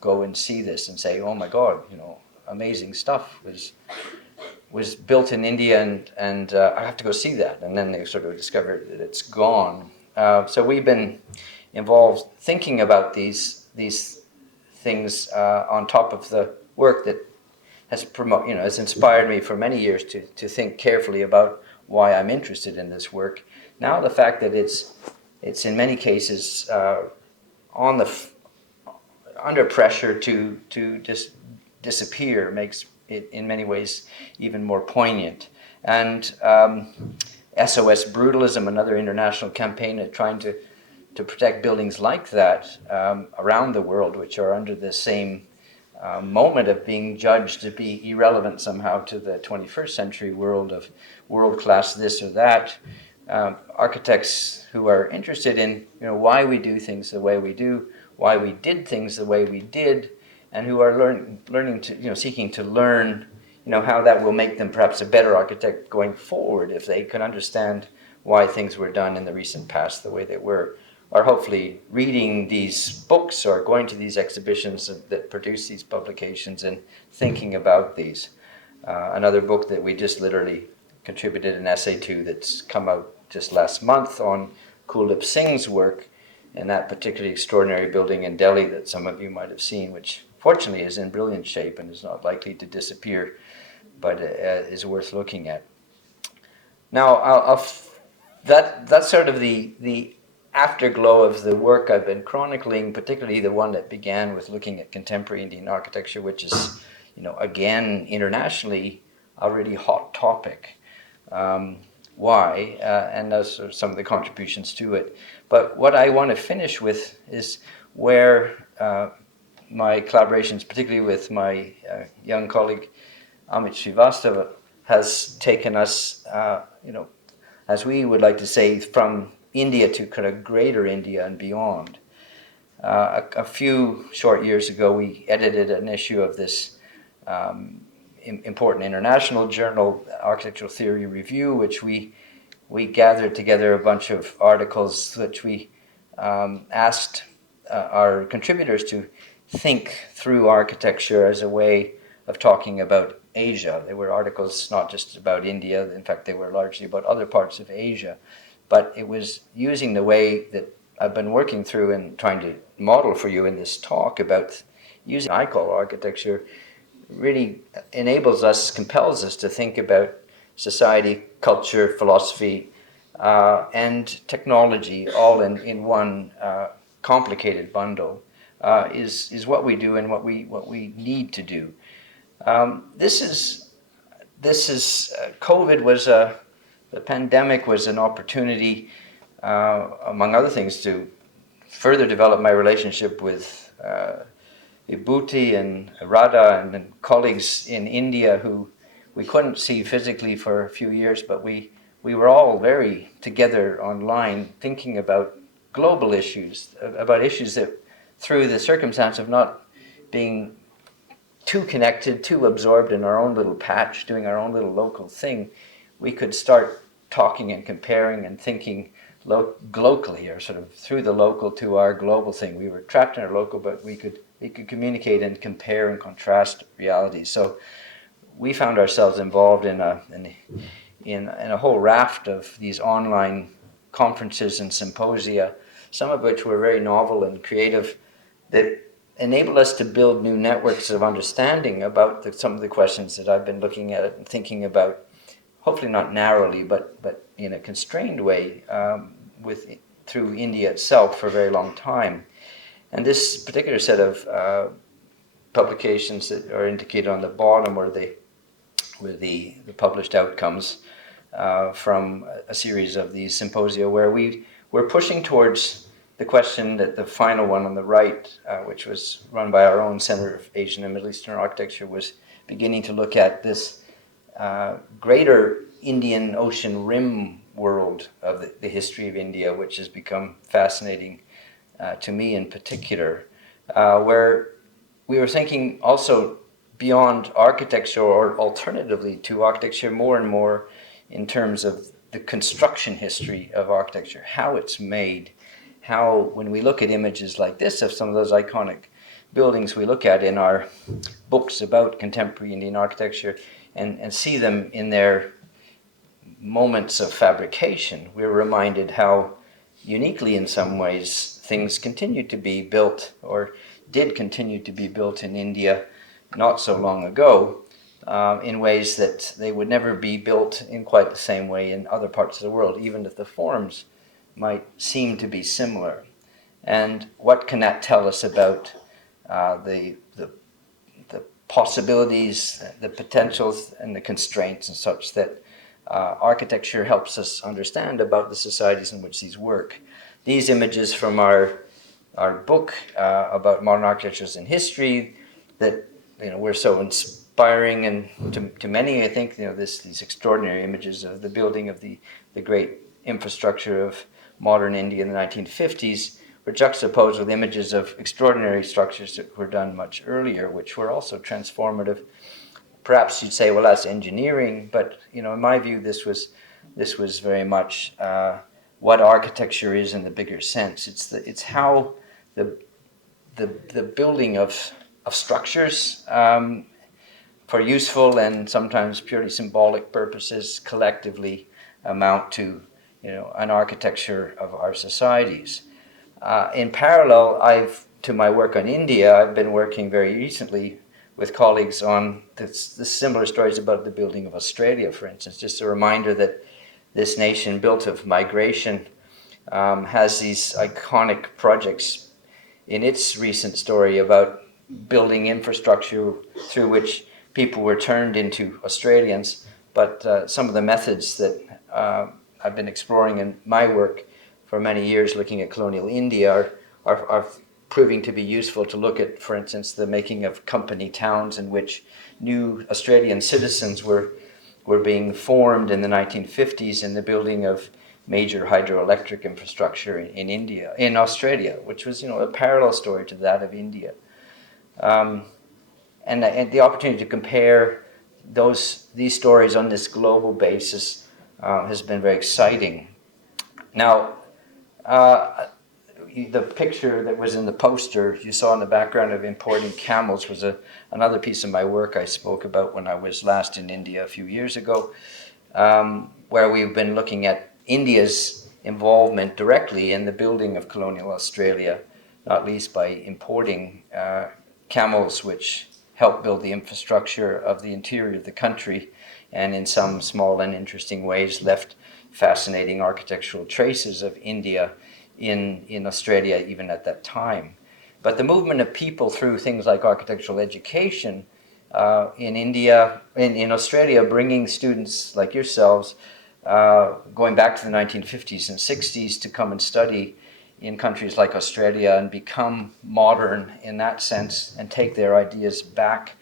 go and see this and say, "Oh my God, amazing stuff was built in India, and I have to go see that." And then they sort of discovered that it's gone. So we've been involved thinking about these things on top of the work that has inspired me for many years to think carefully about why I'm interested in this work. Now the fact that it's in many cases under pressure to just disappear makes it in many ways even more poignant. And SOS Brutalism, another international campaign trying to protect buildings like that around the world, which are under the same moment of being judged to be irrelevant somehow to the 21st century world of world-class this or that. Architects who are interested in why we do things the way we do, why we did things the way we did, and who are learning to seeking to learn how that will make them perhaps a better architect going forward if they can understand why things were done in the recent past the way they were, are hopefully reading these books or going to these exhibitions that produce these publications and thinking about these. Another book that we just literally contributed an essay to that's come out just last month on Kuldeep Singh's work in that particularly extraordinary building in Delhi that some of you might have seen, which fortunately is in brilliant shape and is not likely to disappear, but is worth looking at. Now, that's sort of the afterglow of the work I've been chronicling, particularly the one that began with looking at contemporary Indian architecture, which is, again, internationally a really hot topic. Um, why? And those are some of the contributions to it. But what I want to finish with is where my collaborations, particularly with my young colleague Amit Srivastava, has taken us, as we would like to say, from India to kind of greater India and beyond. A few short years ago, we edited an issue of this important international journal, Architectural Theory Review, which we gathered together a bunch of articles which we asked our contributors to think through architecture as a way of talking about Asia. They were articles not just about India, in fact, they were largely about other parts of Asia, but it was using the way that I've been working through and trying to model for you in this talk about using I call architecture really enables us, compels us to think about society, culture, philosophy, and technology all in one complicated bundle is what we do and what we need to do. This is COVID was the pandemic was an opportunity, among other things, to further develop my relationship with Vibhuti and Radha and colleagues in India who we couldn't see physically for a few years, but we were all very together online thinking about global issues, about issues that through the circumstance of not being too connected, too absorbed in our own little patch, doing our own little local thing, we could start talking and comparing and thinking locally, or sort of through the local to our global thing. We were trapped in our local, but we could communicate and compare and contrast realities. So we found ourselves involved in a whole raft of these online conferences and symposia, some of which were very novel and creative, that enabled us to build new networks of understanding about some of the questions that I've been looking at and thinking about, hopefully not narrowly, but in a constrained way, through India itself for a very long time. And this particular set of publications that are indicated on the bottom were the published outcomes from a series of these symposia where we're pushing towards the question that the final one on the right, which was run by our own Center of Asian and Middle Eastern Architecture, was beginning to look at this greater Indian Ocean Rim world of the history of India, which has become fascinating to me in particular, where we were thinking also beyond architecture, or alternatively to architecture, more and more in terms of the construction history of architecture, how it's made, how when we look at images like this of some of those iconic buildings we look at in our books about contemporary Indian architecture and see them in their moments of fabrication, we're reminded how uniquely in some ways things continued to be built, or did continue to be built in India not so long ago, in ways that they would never be built in quite the same way in other parts of the world, even if the forms might seem to be similar. And what can that tell us about the possibilities, the potentials, and the constraints and such that architecture helps us understand about the societies in which these work? These images from our book about modern architectures in history that were so inspiring, and to many, I think, these extraordinary images of the building of the great infrastructure of modern India in the 1950s were juxtaposed with images of extraordinary structures that were done much earlier, which were also transformative. Perhaps you'd say, well, that's engineering, but in my view, this was very much what architecture is in the bigger sense. It's how the building of structures for useful and sometimes purely symbolic purposes collectively amount to an architecture of our societies. In parallel, to my work on India, I've been working very recently with colleagues on the similar stories about the building of Australia, for instance. Just a reminder that this nation built of migration, has these iconic projects in its recent story about building infrastructure through which people were turned into Australians. But some of the methods that I've been exploring in my work for many years, looking at colonial India, are proving to be useful to look at, for instance, the making of company towns in which new Australian citizens were being formed in the 1950s in the building of major hydroelectric infrastructure in Australia, which was, a parallel story to that of India. And the opportunity to compare these stories on this global basis has been very exciting. Now, the picture that was in the poster you saw in the background of importing camels was another piece of my work I spoke about when I was last in India a few years ago, where we've been looking at India's involvement directly in the building of colonial Australia, not least by importing camels, which helped build the infrastructure of the interior of the country, and in some small and interesting ways left fascinating architectural traces of India in Australia even at that time. But the movement of people through things like architectural education in India, in Australia, bringing students like yourselves going back to the 1950s and 60s to come and study in countries like Australia and become modern in that sense and take their ideas back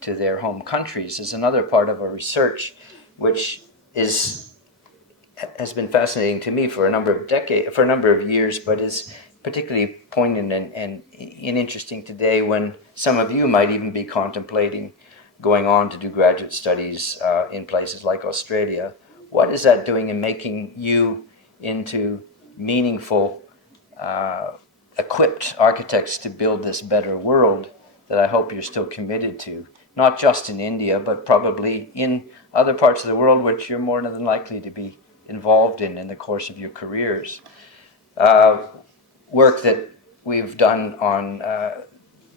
to their home countries is another part of our research, which has been fascinating to me for a number of years, but is particularly poignant and interesting today when some of you might even be contemplating going on to do graduate studies in places like Australia. What is that doing in making you into meaningful, equipped architects to build this better world that I hope you're still committed to, not just in India, but probably in other parts of the world which you're more than likely to be involved in the course of your careers. Work that we've done on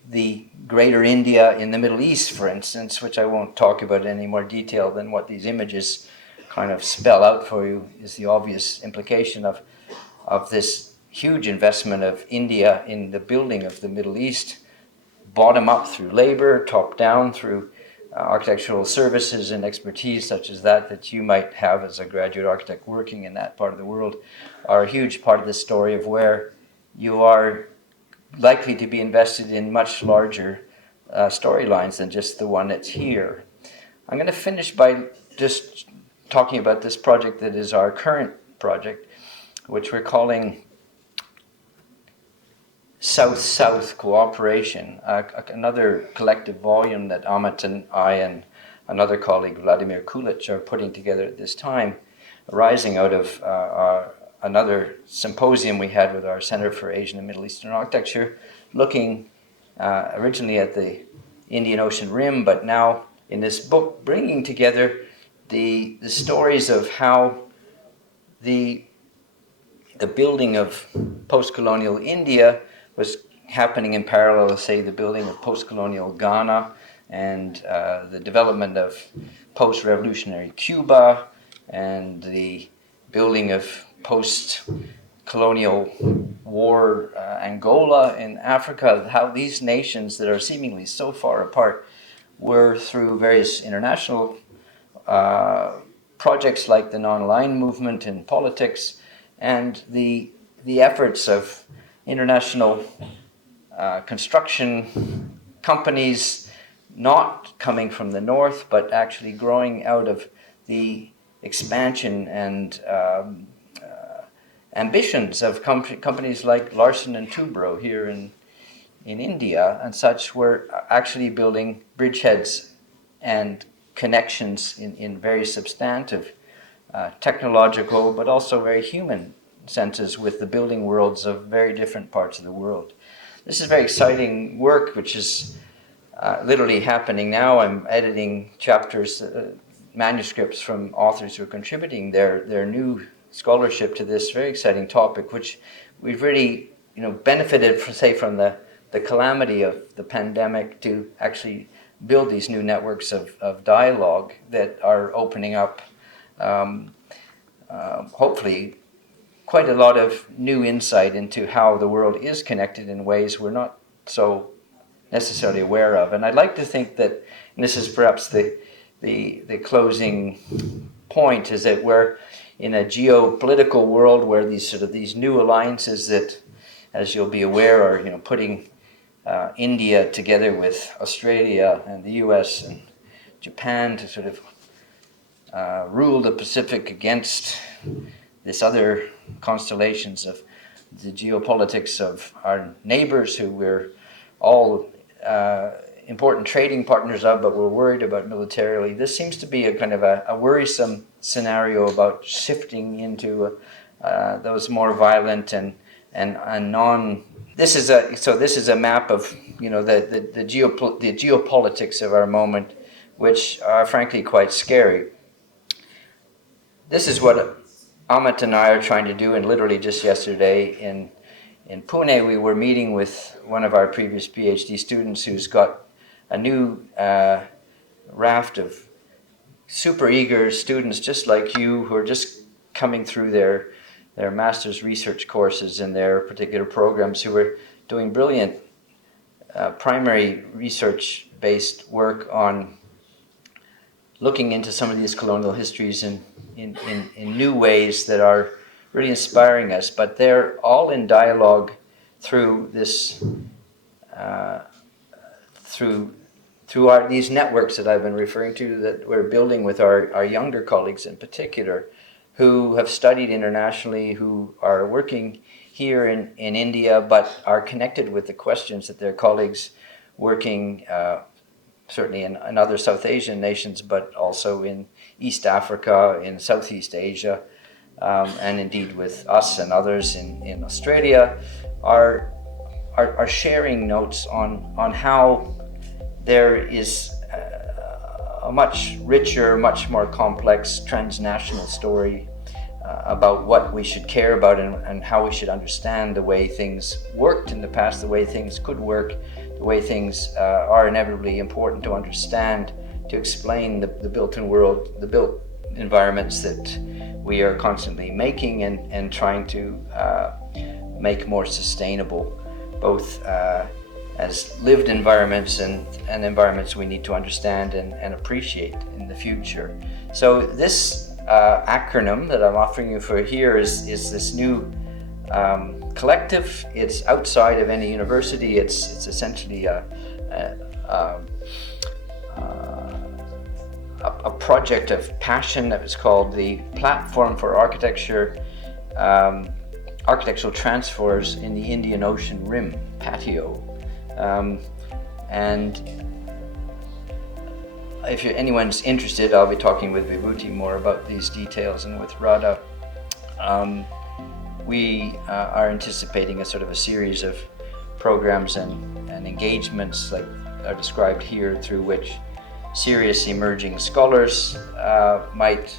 the greater India in the Middle East, for instance, which I won't talk about in any more detail than what these images kind of spell out for you, is the obvious implication of this huge investment of India in the building of the Middle East, bottom up through labor, top down through architectural services and expertise such as that you might have as a graduate architect working in that part of the world, are a huge part of the story of where you are likely to be invested in much larger storylines than just the one that's here. I'm going to finish by just talking about this project that is our current project, which we're calling South-South Cooperation, another collective volume that Amit and I and another colleague, Vladimir Kulich, are putting together at this time, arising out of another symposium we had with our Center for Asian and Middle Eastern Architecture, looking originally at the Indian Ocean Rim, but now in this book bringing together the stories of how the building of post-colonial India was happening in parallel to, say, the building of post-colonial Ghana and the development of post-revolutionary Cuba and the building of post-colonial war Angola in Africa, how these nations that are seemingly so far apart were, through various international projects like the non-aligned movement in politics and the efforts of international construction companies not coming from the north, but actually growing out of the expansion and ambitions of companies like Larsen and Toubro here in India and such, were actually building bridgeheads and connections in very substantive technological but also very human senses with the building worlds of very different parts of the world. This is very exciting work which is literally happening now. I'm editing chapters, manuscripts from authors who are contributing their new scholarship to this very exciting topic, which we've really benefited from the calamity of the pandemic to actually build these new networks of dialogue that are opening up hopefully quite a lot of new insight into how the world is connected in ways we're not so necessarily aware of. And I'd like to think that, and this is perhaps the closing point, is that we're in a geopolitical world where these new alliances that, as you'll be aware, are putting India together with Australia and the US and Japan to sort of rule the Pacific against this other constellations of the geopolitics of our neighbors, who we're all important trading partners of, but we're worried about militarily. This seems to be a kind of a worrisome scenario about shifting into those more violent and non. This is a map of the geopolitics of our moment, which are frankly quite scary. This is what Amit and I are trying to do, and literally just yesterday in Pune we were meeting with one of our previous PhD students who's got a new raft of super eager students just like you, who are just coming through their master's research courses in their particular programs, who are doing brilliant primary research-based work on looking into some of these colonial histories in new ways that are really inspiring us. But they're all in dialogue through this through these networks that I've been referring to, that we're building with our younger colleagues in particular, who have studied internationally, who are working here in India, but are connected with the questions that their colleagues working certainly in other South Asian nations, but also in East Africa, in Southeast Asia, and indeed with us and others in Australia, are sharing notes on how there is a much richer, much more complex transnational story about what we should care about and how we should understand the way things worked in the past, the way things could work, the way things are inevitably important to understand, to explain the built world, the built environments that we are constantly making and trying to make more sustainable, both as lived environments and environments we need to understand and appreciate in the future. So this acronym that I'm offering you for here is this new collective. It's outside of any university. It's essentially a project of passion that was called the Platform for Architecture, Architectural Transfers in the Indian Ocean Rim, PATIO. And if anyone's interested, I'll be talking with Vibhuti more about these details, and with Radha. We are anticipating a sort of a series of programs and engagements like are described here, through which serious emerging scholars might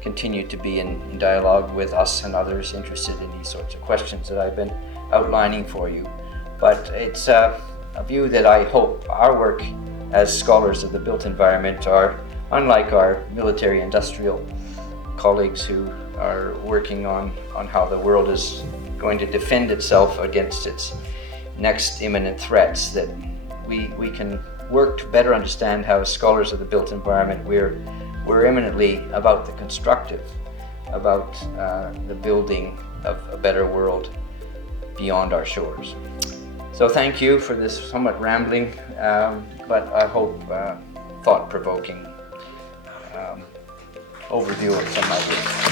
continue to be in dialogue with us and others interested in these sorts of questions that I've been outlining for you. But it's a view that I hope our work as scholars of the built environment are unlike our military industrial colleagues who are working on how the world is going to defend itself against its next imminent threats, that we can work to better understand how, as scholars of the built environment, we're eminently about the constructive, about the building of a better world beyond our shores. So thank you for this somewhat rambling, but I hope thought-provoking overview of some ideas.